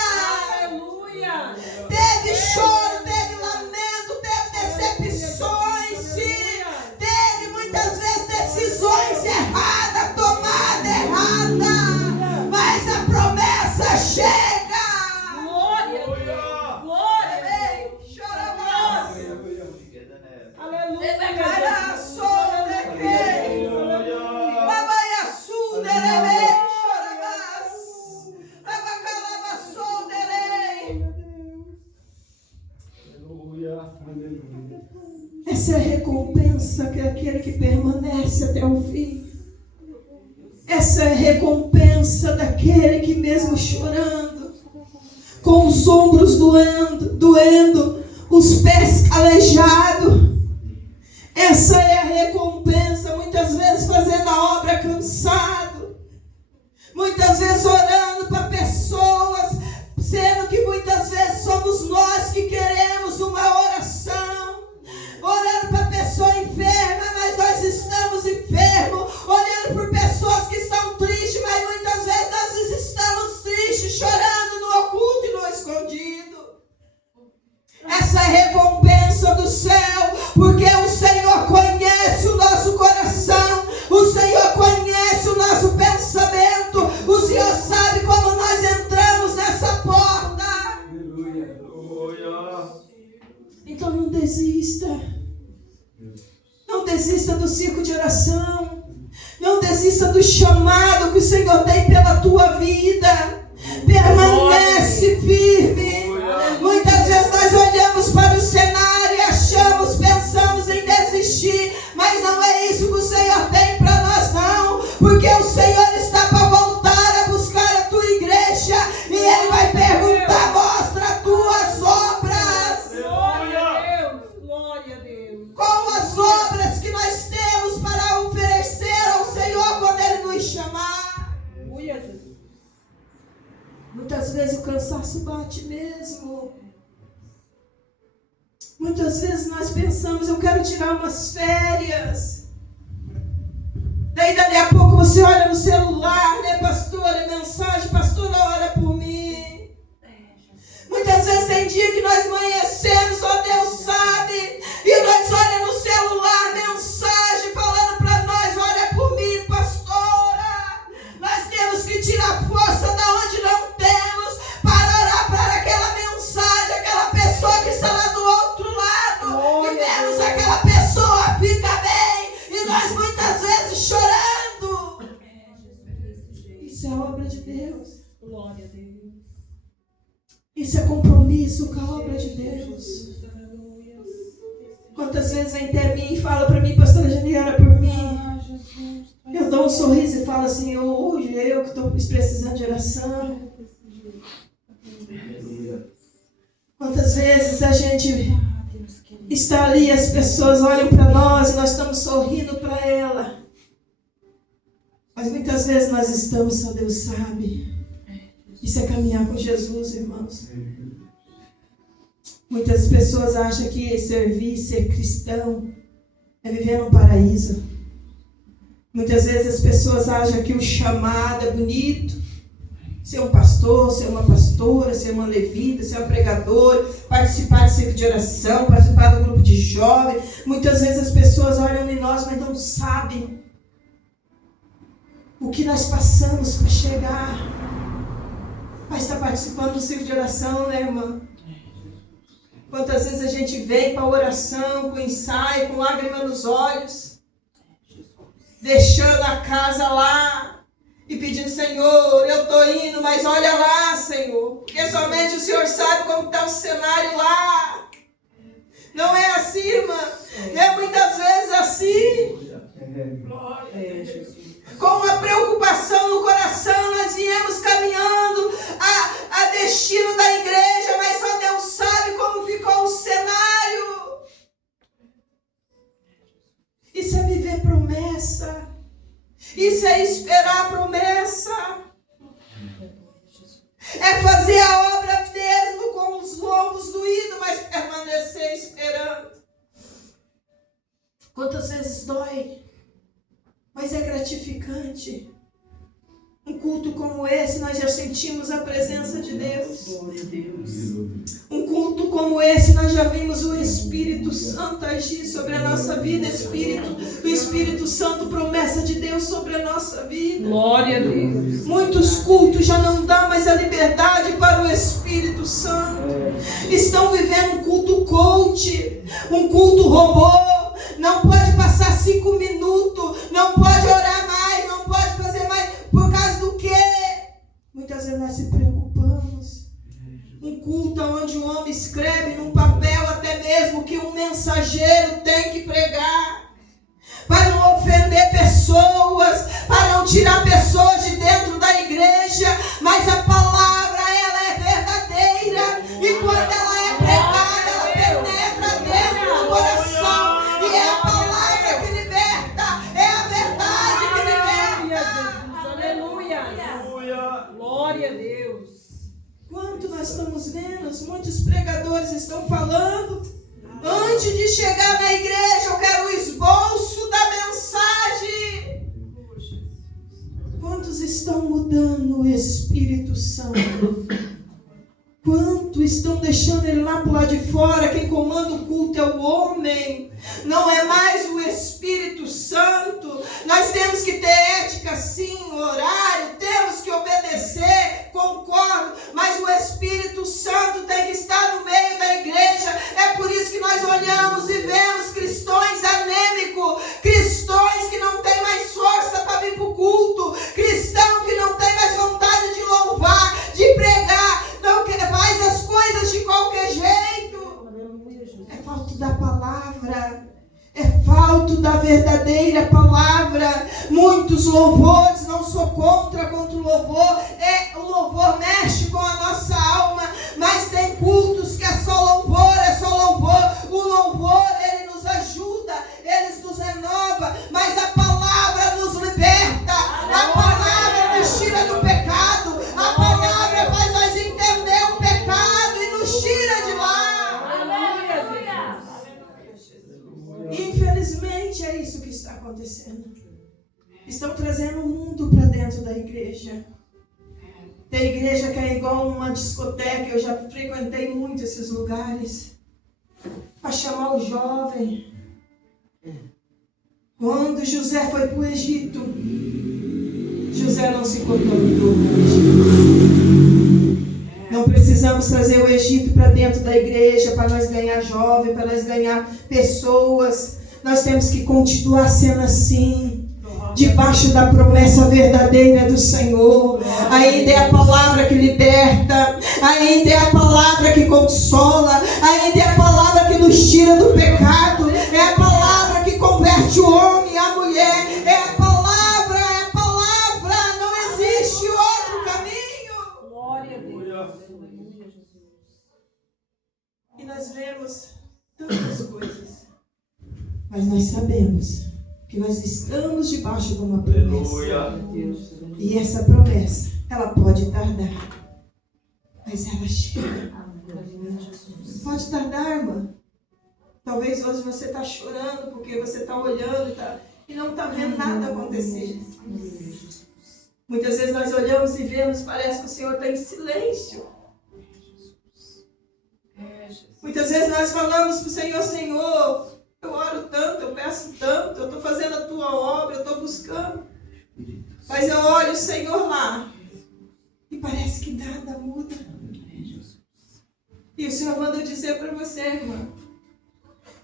Aleluia. Teve choro, teve lamento, teve decepções, teve muitas vezes decisões erradas, tomada errada, mas a promessa chega. Glória. Glória. Chora mais. Aleluia. Cara, sou daqui. Babaia suderebe. Chora mais. Abacalaba sou derei. Essa é a recompensa que é aquele que permanece até o fim. Essa é a recompensa daquele que mesmo chorando, com os ombros doendo, os pés calejados. Essa é a recompensa, muitas vezes fazendo a obra cansado, muitas vezes orando para pessoas, sendo que muitas vezes somos nós que queremos uma oração, orando para pessoa enferma, mas nós estamos enfermos, olhando por pessoas que estão tristes, mas muitas vezes nós estamos tristes, chorando no oculto e no escondido. Essa é a recompensa do céu, porque o Senhor conhece o nosso coração, o Senhor conhece o nosso pensamento, o Senhor sabe como nós entramos nessa porta. Então não desista. Não desista do círculo de oração. Não desista do chamado que o Senhor tem pela tua vida. Permanece firme. Muitas vezes nós olhamos para o cenário e pensamos em desistir, mas não é isso que o Senhor tem para nós não, porque o Senhor está para voltar a buscar a tua igreja e Ele vai perguntar, mostra as tuas obras. Glória a Deus, glória a Deus. Qual as obras que nós temos para oferecer ao Senhor quando Ele nos chamar? Aleluia, Jesus. Muitas vezes o cansaço bate mesmo. Muitas vezes nós pensamos, eu quero tirar umas férias. Daí dali a pouco você olha no celular, né, pastora, mensagem, pastora, ora por mim. Muitas vezes tem dia que nós amanhecemos, só Deus sabe, e nós olhamos no celular, mensagem falando para nós, olha por mim, pastora. Nós temos que tirar força da onde não temos para orar para aquela mensagem, aquela pessoa que está lá do outro lado, e vemos aquela pessoa fica bem, e nós muitas vezes chorando. Isso é obra de Deus. Glória a Deus. Isso é compromisso com a obra de Deus. Quantas vezes vem até mim e fala para mim, pastora Jane, ora por mim. Eu dou um sorriso e falo assim, hoje eu que estou precisando de oração. Quantas vezes a gente está ali, as pessoas olham para nós e nós estamos sorrindo para ela. Mas muitas vezes nós estamos, só Deus sabe. Isso é caminhar com Jesus, irmãos. Muitas pessoas acham que servir, ser cristão, é viver num paraíso. Muitas vezes as pessoas acham que o chamado é bonito. Ser um pastor, ser uma pastora, ser uma levita, ser um pregador, participar de ciclo de oração, participar do grupo de jovem. Muitas vezes as pessoas olham em nós, mas não sabem o que nós passamos para chegar. Mas está participando do ciclo de oração, né, irmã? Quantas vezes a gente vem para a oração, com ensaio, com lágrima nos olhos, deixando a casa lá e pedindo, Senhor, eu estou indo, mas olha lá, Senhor, porque somente o Senhor sabe como está o cenário lá. Não é assim, irmã? É muitas vezes assim. Com uma preocupação no coração, nós viemos caminhando a destino da igreja, mas só Deus sabe como ficou o cenário. Isso é viver promessa. Isso é esperar a promessa. É fazer a obra mesmo com os lombos doídos, mas permanecer esperando. Quantas vezes dói, mas é gratificante. Um culto como esse, nós já sentimos a presença de Deus. Um culto como esse, nós já vimos o Espírito Santo agir sobre a nossa vida. O Espírito Santo, promessa de Deus sobre a nossa vida. Glória a Deus. Muitos cultos já não dão mais a liberdade para o Espírito Santo. Estão vivendo um culto coach, um culto robô. Não pode passar 5 minutos, não pode orar mais, não pode fazer mais. Por causa do quê? Muitas vezes nós se preocupamos. Um culto onde o homem escreve num papel até mesmo que um mensageiro tem que pregar. Para não ofender pessoas, para não tirar pessoas de dentro da igreja. Mas a palavra, ela é verdadeira. E quando ela é pregada, ela penetra dentro do coração. E é a palavra que liberta, é a verdade que liberta. Aleluia. Glória a Deus. Quanto nós estamos vendo, muitos pregadores estão falando, antes de chegar na igreja, eu quero o esboço da mensagem. Quantos estão mudando o Espírito Santo? Quanto estão deixando ele lá para o lado de fora? Quem comanda o culto é o homem, não é mais o Espírito Santo. Nós temos que ter ética sim, horário, temos que obedecer, concordo, mas o Espírito Santo tem que estar no meio da igreja. É por isso que nós olhamos e vemos cristãos anêmicos, cristãos que não têm mais força para vir para o culto, cristão que não tem mais vontade de louvar, de pregar, não faz as coisas de qualquer jeito. É falta da palavra, é falta da verdadeira palavra. Muitos louvores, não sou contra o louvor, o louvor mexe com a nossa alma, mas tem cultos que é só louvor, o louvor ele nos ajuda, ele nos renova, mas a palavra nos liberta, a palavra nos tira do pecado, a palavra faz nós entender o pecado e nos tira de lá. Infelizmente é isso que está acontecendo. Estão trazendo o mundo para dentro da igreja. Tem igreja que é igual uma discoteca, eu já frequentei muito esses lugares, para chamar o jovem. Quando José foi para o Egito, José não se contaminou com o Egito. Não precisamos trazer o Egito para dentro da igreja, para nós ganhar jovem, para nós ganhar pessoas. Nós temos que continuar sendo assim, debaixo da promessa verdadeira do Senhor. Ainda é a palavra que liberta, ainda é a palavra que consola, ainda é a palavra que nos tira do pecado, é a palavra que converte o homem e a mulher, é a palavra, não existe outro caminho. Glória a Deus. E nós vemos tantas coisas, mas nós sabemos que nós estamos debaixo de uma promessa. Aleluia. E essa promessa, ela pode tardar. mas ela chega. Pode tardar, irmã. Talvez hoje você está chorando porque você está olhando e não está vendo nada acontecer. Muitas vezes nós olhamos e vemos, parece que o Senhor está em silêncio. Muitas vezes nós falamos para o Senhor, Senhor, eu oro tanto, eu peço tanto, eu estou fazendo a tua obra, eu estou buscando. Mas eu olho o Senhor lá e parece que nada muda. E o Senhor mandou dizer para você, irmã,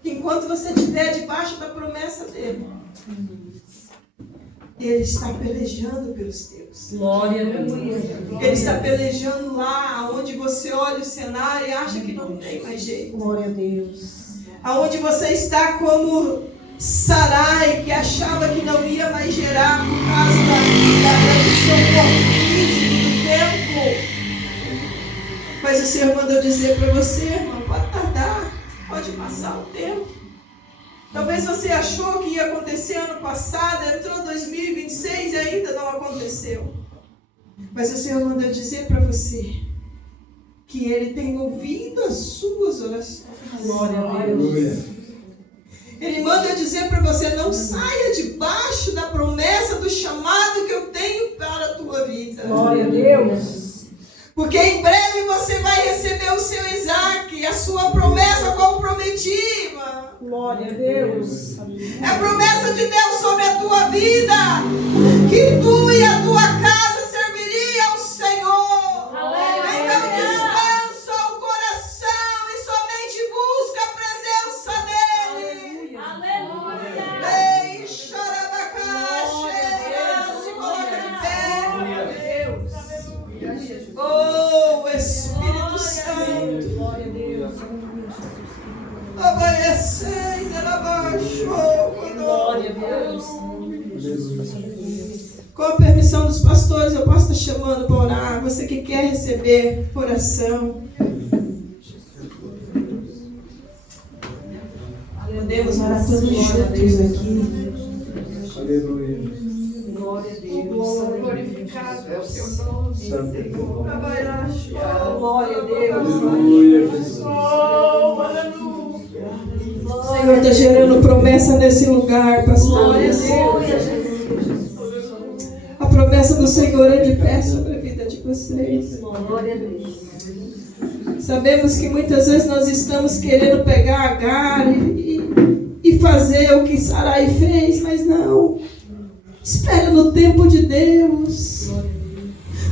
que enquanto você estiver debaixo da promessa dele, Ele está pelejando pelos teus. Glória a Deus. Ele está pelejando lá onde você olha o cenário e acha que não tem mais jeito. Glória a Deus. Aonde você está como Sarai, que achava que não ia mais gerar por causa da tradição física do tempo. Mas o Senhor mandou dizer para você, irmão, pode tardar, pode passar o tempo. Talvez você achou que ia acontecer ano passado, entrou 2026 e ainda não aconteceu. Mas o Senhor mandou dizer para você que Ele tem ouvido as suas orações. Glória a Deus. Ele manda dizer para você, não saia debaixo da promessa do chamado que eu tenho para a tua vida. Glória a Deus. Porque em breve você vai receber o seu Isaac, a sua promessa comprometida. Glória a Deus. É a promessa de Deus sobre a tua vida, que tu e a tua casa serviriam ao Senhor. Então descansa o coração e somente busca a presença dEle. Aleluia. Ei, xarabacaxe, se coloca de pé. Oh, Espírito Santo. Glória a Deus. Glória a Deus. Com a permissão dos pastores, eu posso estar chamando para orar. Você que quer receber oração. Podemos orar todos juntos aqui. Aleluia. Glória a Deus. Glorificado é o seu nome, Senhor. Glória a Deus. Aleluia. Oh, aleluia. O Senhor está gerando promessa nesse lugar, pastores. A promessa do Senhor é de pé sobre a vida de vocês. Glória a Deus. Sabemos que muitas vezes nós estamos querendo pegar Agar e fazer o que Sarai fez, mas não. Espera no tempo de Deus.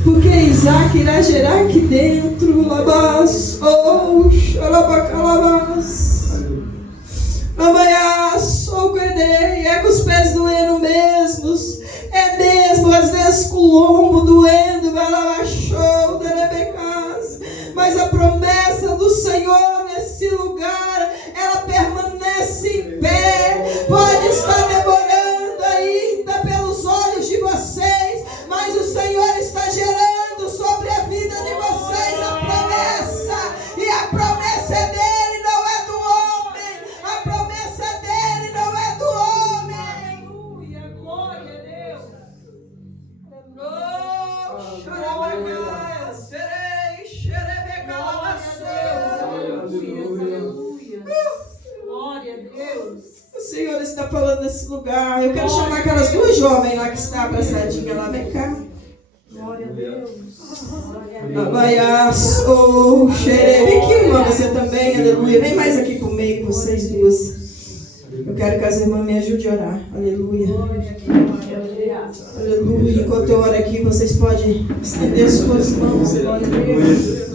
Porque Isaac irá gerar aqui dentro. Labás, oh, xalabacalabás. Amanhã, é com os pés doendo mesmos. É mesmo, às vezes com o lombo doendo. Mas a promessa do Senhor nesse lugar, ela permanece em pé. Pode estar demorando ainda pelos olhos de vocês, mas o Senhor está gerando sobre a vida de vocês a promessa. E a promessa é dele, não é do homem. A promessa é dele, não é do homem. Aleluia. Glória a Deus. Oh, xarabacaia, serei, Glória a Deus. O Senhor está falando nesse lugar. Eu quero chamar aquelas duas jovens lá que estão abraçadinhas lá. Vem cá. Glória a Deus. Abaiás, oh, xere. Vem aqui, irmã, você também, aleluia. Vem mais aqui comigo, vocês duas. Eu quero que as irmãs me ajudem a orar. Aleluia. Aleluia. Enquanto eu oro aqui, vocês podem estender suas mãos. Glória a Deus.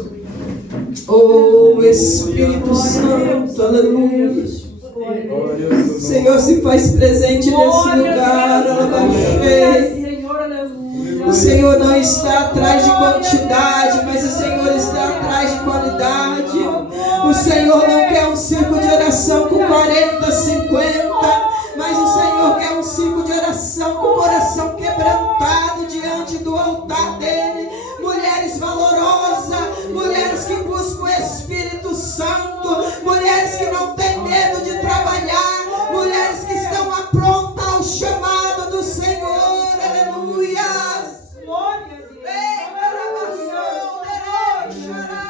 Oh, Espírito Santo, aleluia. O Senhor se faz presente nesse lugar. O Senhor não está atrás de quantidade, mas o Senhor está atrás de qualidade. O Senhor não quer um círculo de oração com 40, 50, mas o Senhor quer um círculo de oração com o coração quebrantado diante do altar dele. Mulheres valorosas, mulheres que buscam o Espírito Santo, mulheres que não têm medo de trabalhar, mulheres que estão aprontas ao chamado do Senhor. Aleluia. Glória a Deus.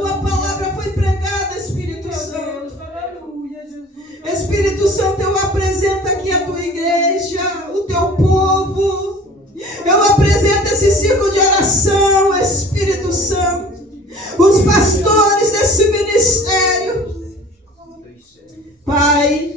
tua palavra foi pregada, Espírito Santo. Espírito Santo, eu apresento aqui a tua igreja, o teu povo. Eu apresento esse ciclo de oração, Espírito Santo. Os pastores desse ministério. Pai,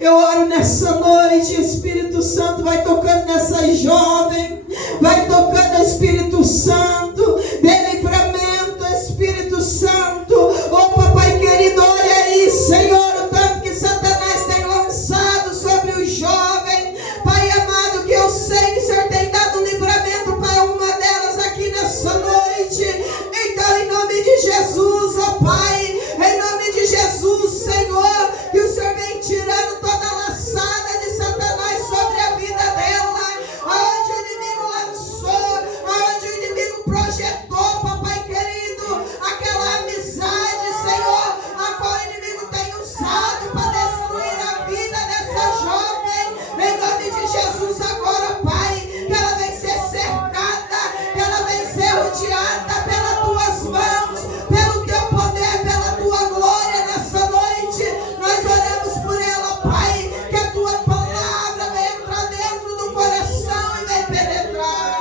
eu oro nessa noite, Espírito Santo, vai tocando nessa jovem, vai tocando, Espírito Santo, dê livramento, Espírito Santo. Oh, papai querido, olha aí, Senhor, o tanto que Satanás tem lançado sobre o jovem. Pai amado, que eu sei que o Senhor tem dado livramento para uma delas aqui nessa noite. Então, em nome de Jesus, ó Pai, em nome de Jesus, Senhor, que o Senhor vem tirando toda a laçada de Satanás sobre a vida dela, aonde o inimigo lançou, aonde o inimigo projetou, papai querido, aquela amizade, Senhor, a qual o inimigo tem usado para destruir a vida dessa jovem. Em nome de Jesus agora, Pai, que ela vem ser cercada, que ela vem ser rodeada pelas tuas mãos, pelo teu poder, pela tua glória nessa noite. Nós oramos por ela, Pai, que a tua palavra venha entrar dentro do coração e venha penetrar.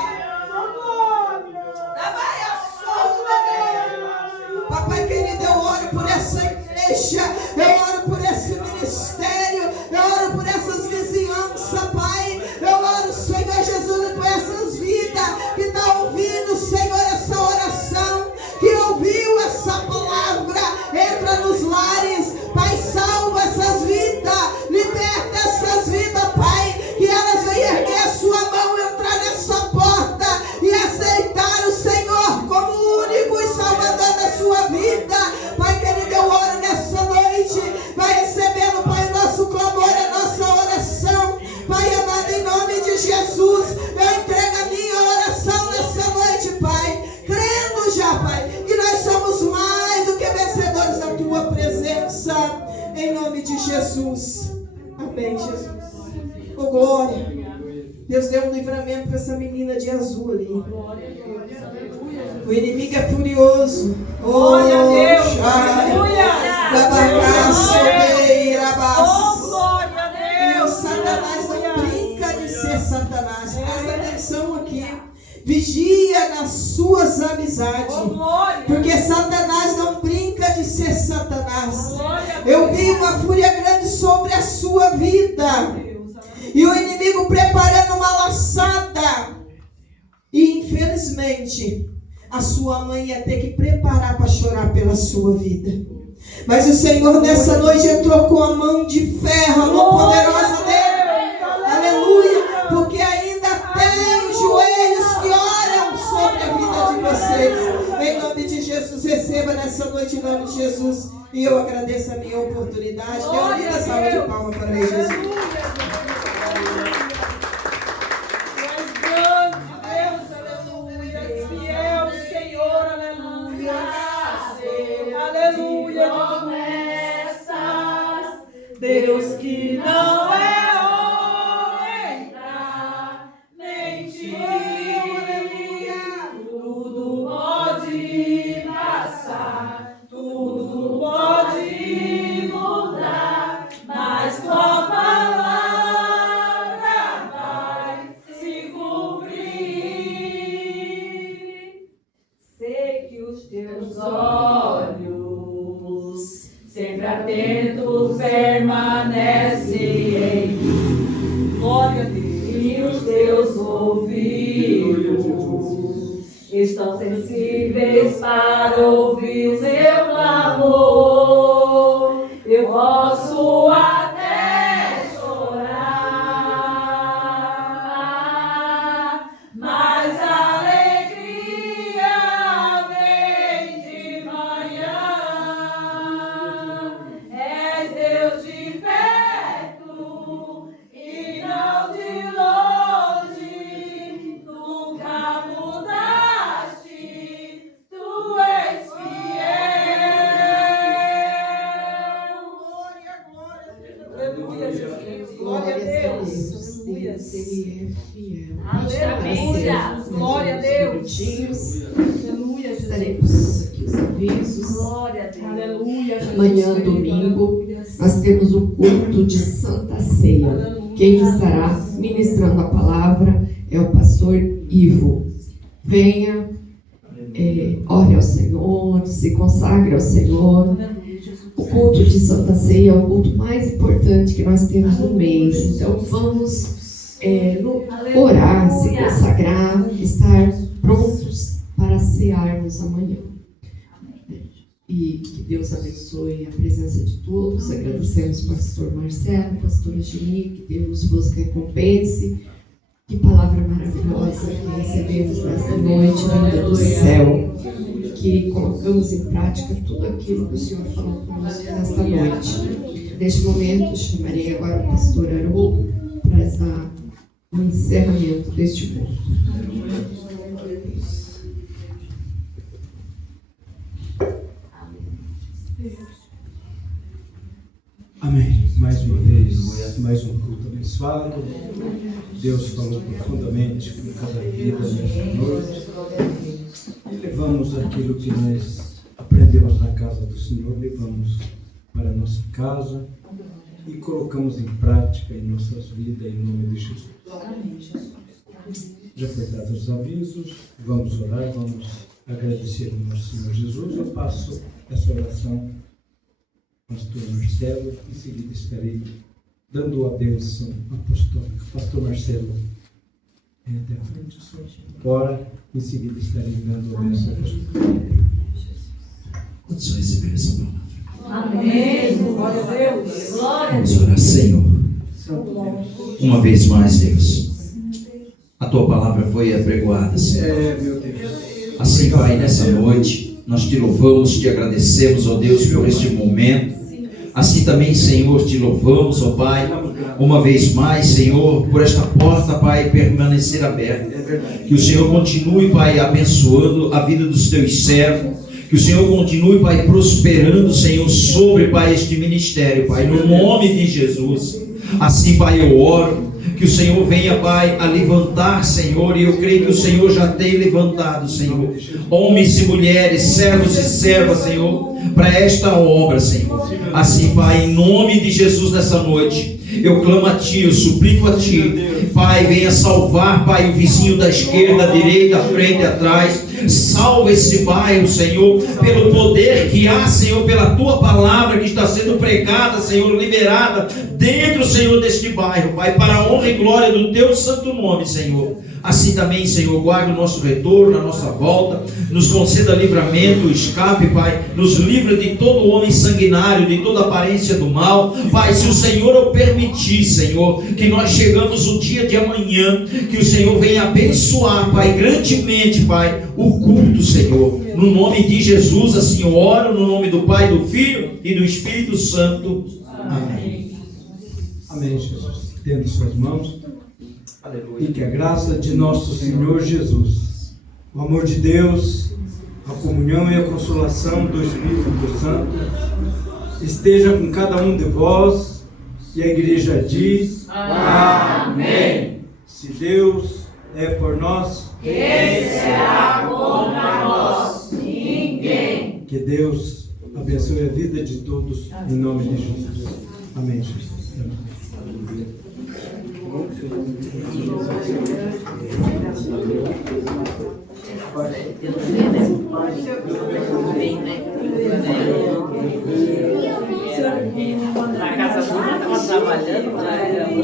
Papai querido, eu oro por essa igreja, eu oro por esse ministério, eu oro por essas vizinhanças, Pai. Eu oro, Senhor Jesus, por essas vidas que estão ouvindo, Senhor, essa oração, que ouviu essa palavra. Entra nos lares, Pai, salva essas vidas, liberta essas vidas, Pai, que elas venham erguer a sua mão, entrar nessa porta e aceitar o Senhor como o único e salvador da sua vida. Pai querido, eu oro nessa noite, vai recebendo, Pai, o nosso clamor, a nossa oração. Pai amado, em nome de Jesus, eu entrego a minha oração nessa noite, Pai, crendo já, Pai, que nós somos mais do que vencedores da tua presença, em nome de Jesus. Amém, Jesus. Oh, glória. Deus deu um livramento para essa menina de azul ali. O inimigo é furioso. Glória a Deus. Aleluia. Oh, glória a E o Deus. Satanás não brinca de ser Satanás. Presta atenção aqui. Vigia nas suas amizades. Oh, glória. Porque Satanás não brinca de ser Satanás. Glória a Deus. Eu vi uma fúria grande sobre a sua vida. E o inimigo preparando uma laçada. E infelizmente, a sua mãe ia ter que preparar para chorar pela sua vida. Mas o Senhor nessa noite entrou com a mão de ferro, a mão poderosa dele. Aleluia. Porque ainda tem joelhos que oram sobre a vida de vocês. Em nome de Jesus, receba nessa noite em nome de Jesus. E eu agradeço a minha oportunidade. Dê uma linda salva de palmas para mim, Jesus. Deus que não é homem pra mentir, tudo pode passar, tudo pode mudar, mas tua palavra vai se cumprir. Sei que os teus olhos sempre atentos permanecem em mim. Glória a Deus. E os teus ouvidos estão sensíveis para ouvir o meu clamor. Eu posso até chorar, mas a alegria vem de manhã. És Deus de perto e não de longe, nunca mudaste, tu és fiel. Aleluia, Jesus. Glória a Deus. Ele é fiel. Aleluia. Glória a Deus. Aleluia, Jesus. daremos aqui os avisos. Glória a Deus. Aleluia. Amanhã, domingo, nós temos o culto de Santa Ceia. Quem estará ministrando a palavra é o pastor Ivo. Venha, ore ao Senhor, se consagre ao Senhor. O culto de Santa Ceia é o culto mais importante que nós temos no mês. Então vamos orar, se consagrar, estar prontos para cearmos amanhã. E que Deus abençoe a presença de todos. Agradecemos ao pastor Marcelo, pastora Geni, que Deus vos recompense. Que palavra maravilhosa que recebemos nesta noite, vinda do céu. Que colocamos em prática tudo aquilo que o Senhor falou conosco nesta noite. Neste momento, chamarei agora o pastor Haroldo para dar o encerramento deste culto. Amém. Mais uma vez, mais um culto abençoado. Deus falou profundamente com cada vida nesta noite. E levamos aquilo que nós aprendemos na casa do Senhor, levamos para a nossa casa e colocamos em prática em nossas vidas, em nome de Jesus. Já foi dados os avisos, vamos orar, vamos agradecer ao nosso Senhor Jesus. Eu passo essa oração pastor Marcelo, em seguida estarei dando a bênção apostólica. Pastor Marcelo, até a frente, ora, em seguida estarei dando a bênção apostólica. Quantos receberam essa palavra? Amém. Glória a Deus. Glória a Vamos Deus. orar, Senhor. Uma vez mais, Deus. A tua palavra foi apregoada, Senhor. Meu Deus. Assim, Pai, nessa noite, nós te louvamos, te agradecemos, ó Deus, por este momento. Assim também, Senhor, te louvamos, ó Pai, uma vez mais, Senhor, por esta porta, Pai, permanecer aberta. Que o Senhor continue, Pai, abençoando a vida dos teus servos. Que o Senhor continue, Pai, prosperando, Senhor, sobre, Pai, este ministério, Pai, no nome de Jesus. Assim, Pai, eu oro. Que o Senhor venha, Pai, a levantar, Senhor, e eu creio que o Senhor já tem levantado, Senhor, homens e mulheres, servos e servas, Senhor, para esta obra, Senhor. Assim, Pai, em nome de Jesus nessa noite, eu clamo a Ti, eu suplico a Ti, Pai, venha salvar, Pai, o vizinho da esquerda, da direita, à frente e atrás. Salva esse bairro, Senhor, pelo poder que há, Senhor, pela Tua palavra que está sendo pregada, Senhor, liberada dentro, Senhor, deste bairro, Pai, para a honra e glória do Teu santo nome, Senhor. Assim também, Senhor, guarda o nosso retorno, a nossa volta, nos conceda livramento, escape, Pai, nos livra de todo homem sanguinário, de toda aparência do mal, Pai, se o Senhor o permitir, Senhor, que nós chegamos o dia de amanhã, que o Senhor venha abençoar, Pai, grandemente, Pai, o culto, Senhor, no nome de Jesus, assim eu oro, no nome do Pai, do Filho e do Espírito Santo. Amém. Amém, Jesus. Tendo suas mãos. E que a graça de nosso Senhor Jesus, o amor de Deus, a comunhão e a consolação do Espírito Santo esteja com cada um de vós. E a igreja diz: Amém. Se Deus é por nós, Quem será contra nós? Ninguém. que Deus abençoe a vida de todos, em nome de Jesus. Amém, Jesus. Na casa dura, estava trabalhando para o mais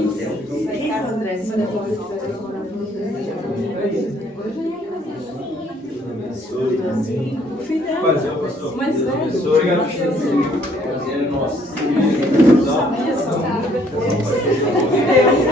velho.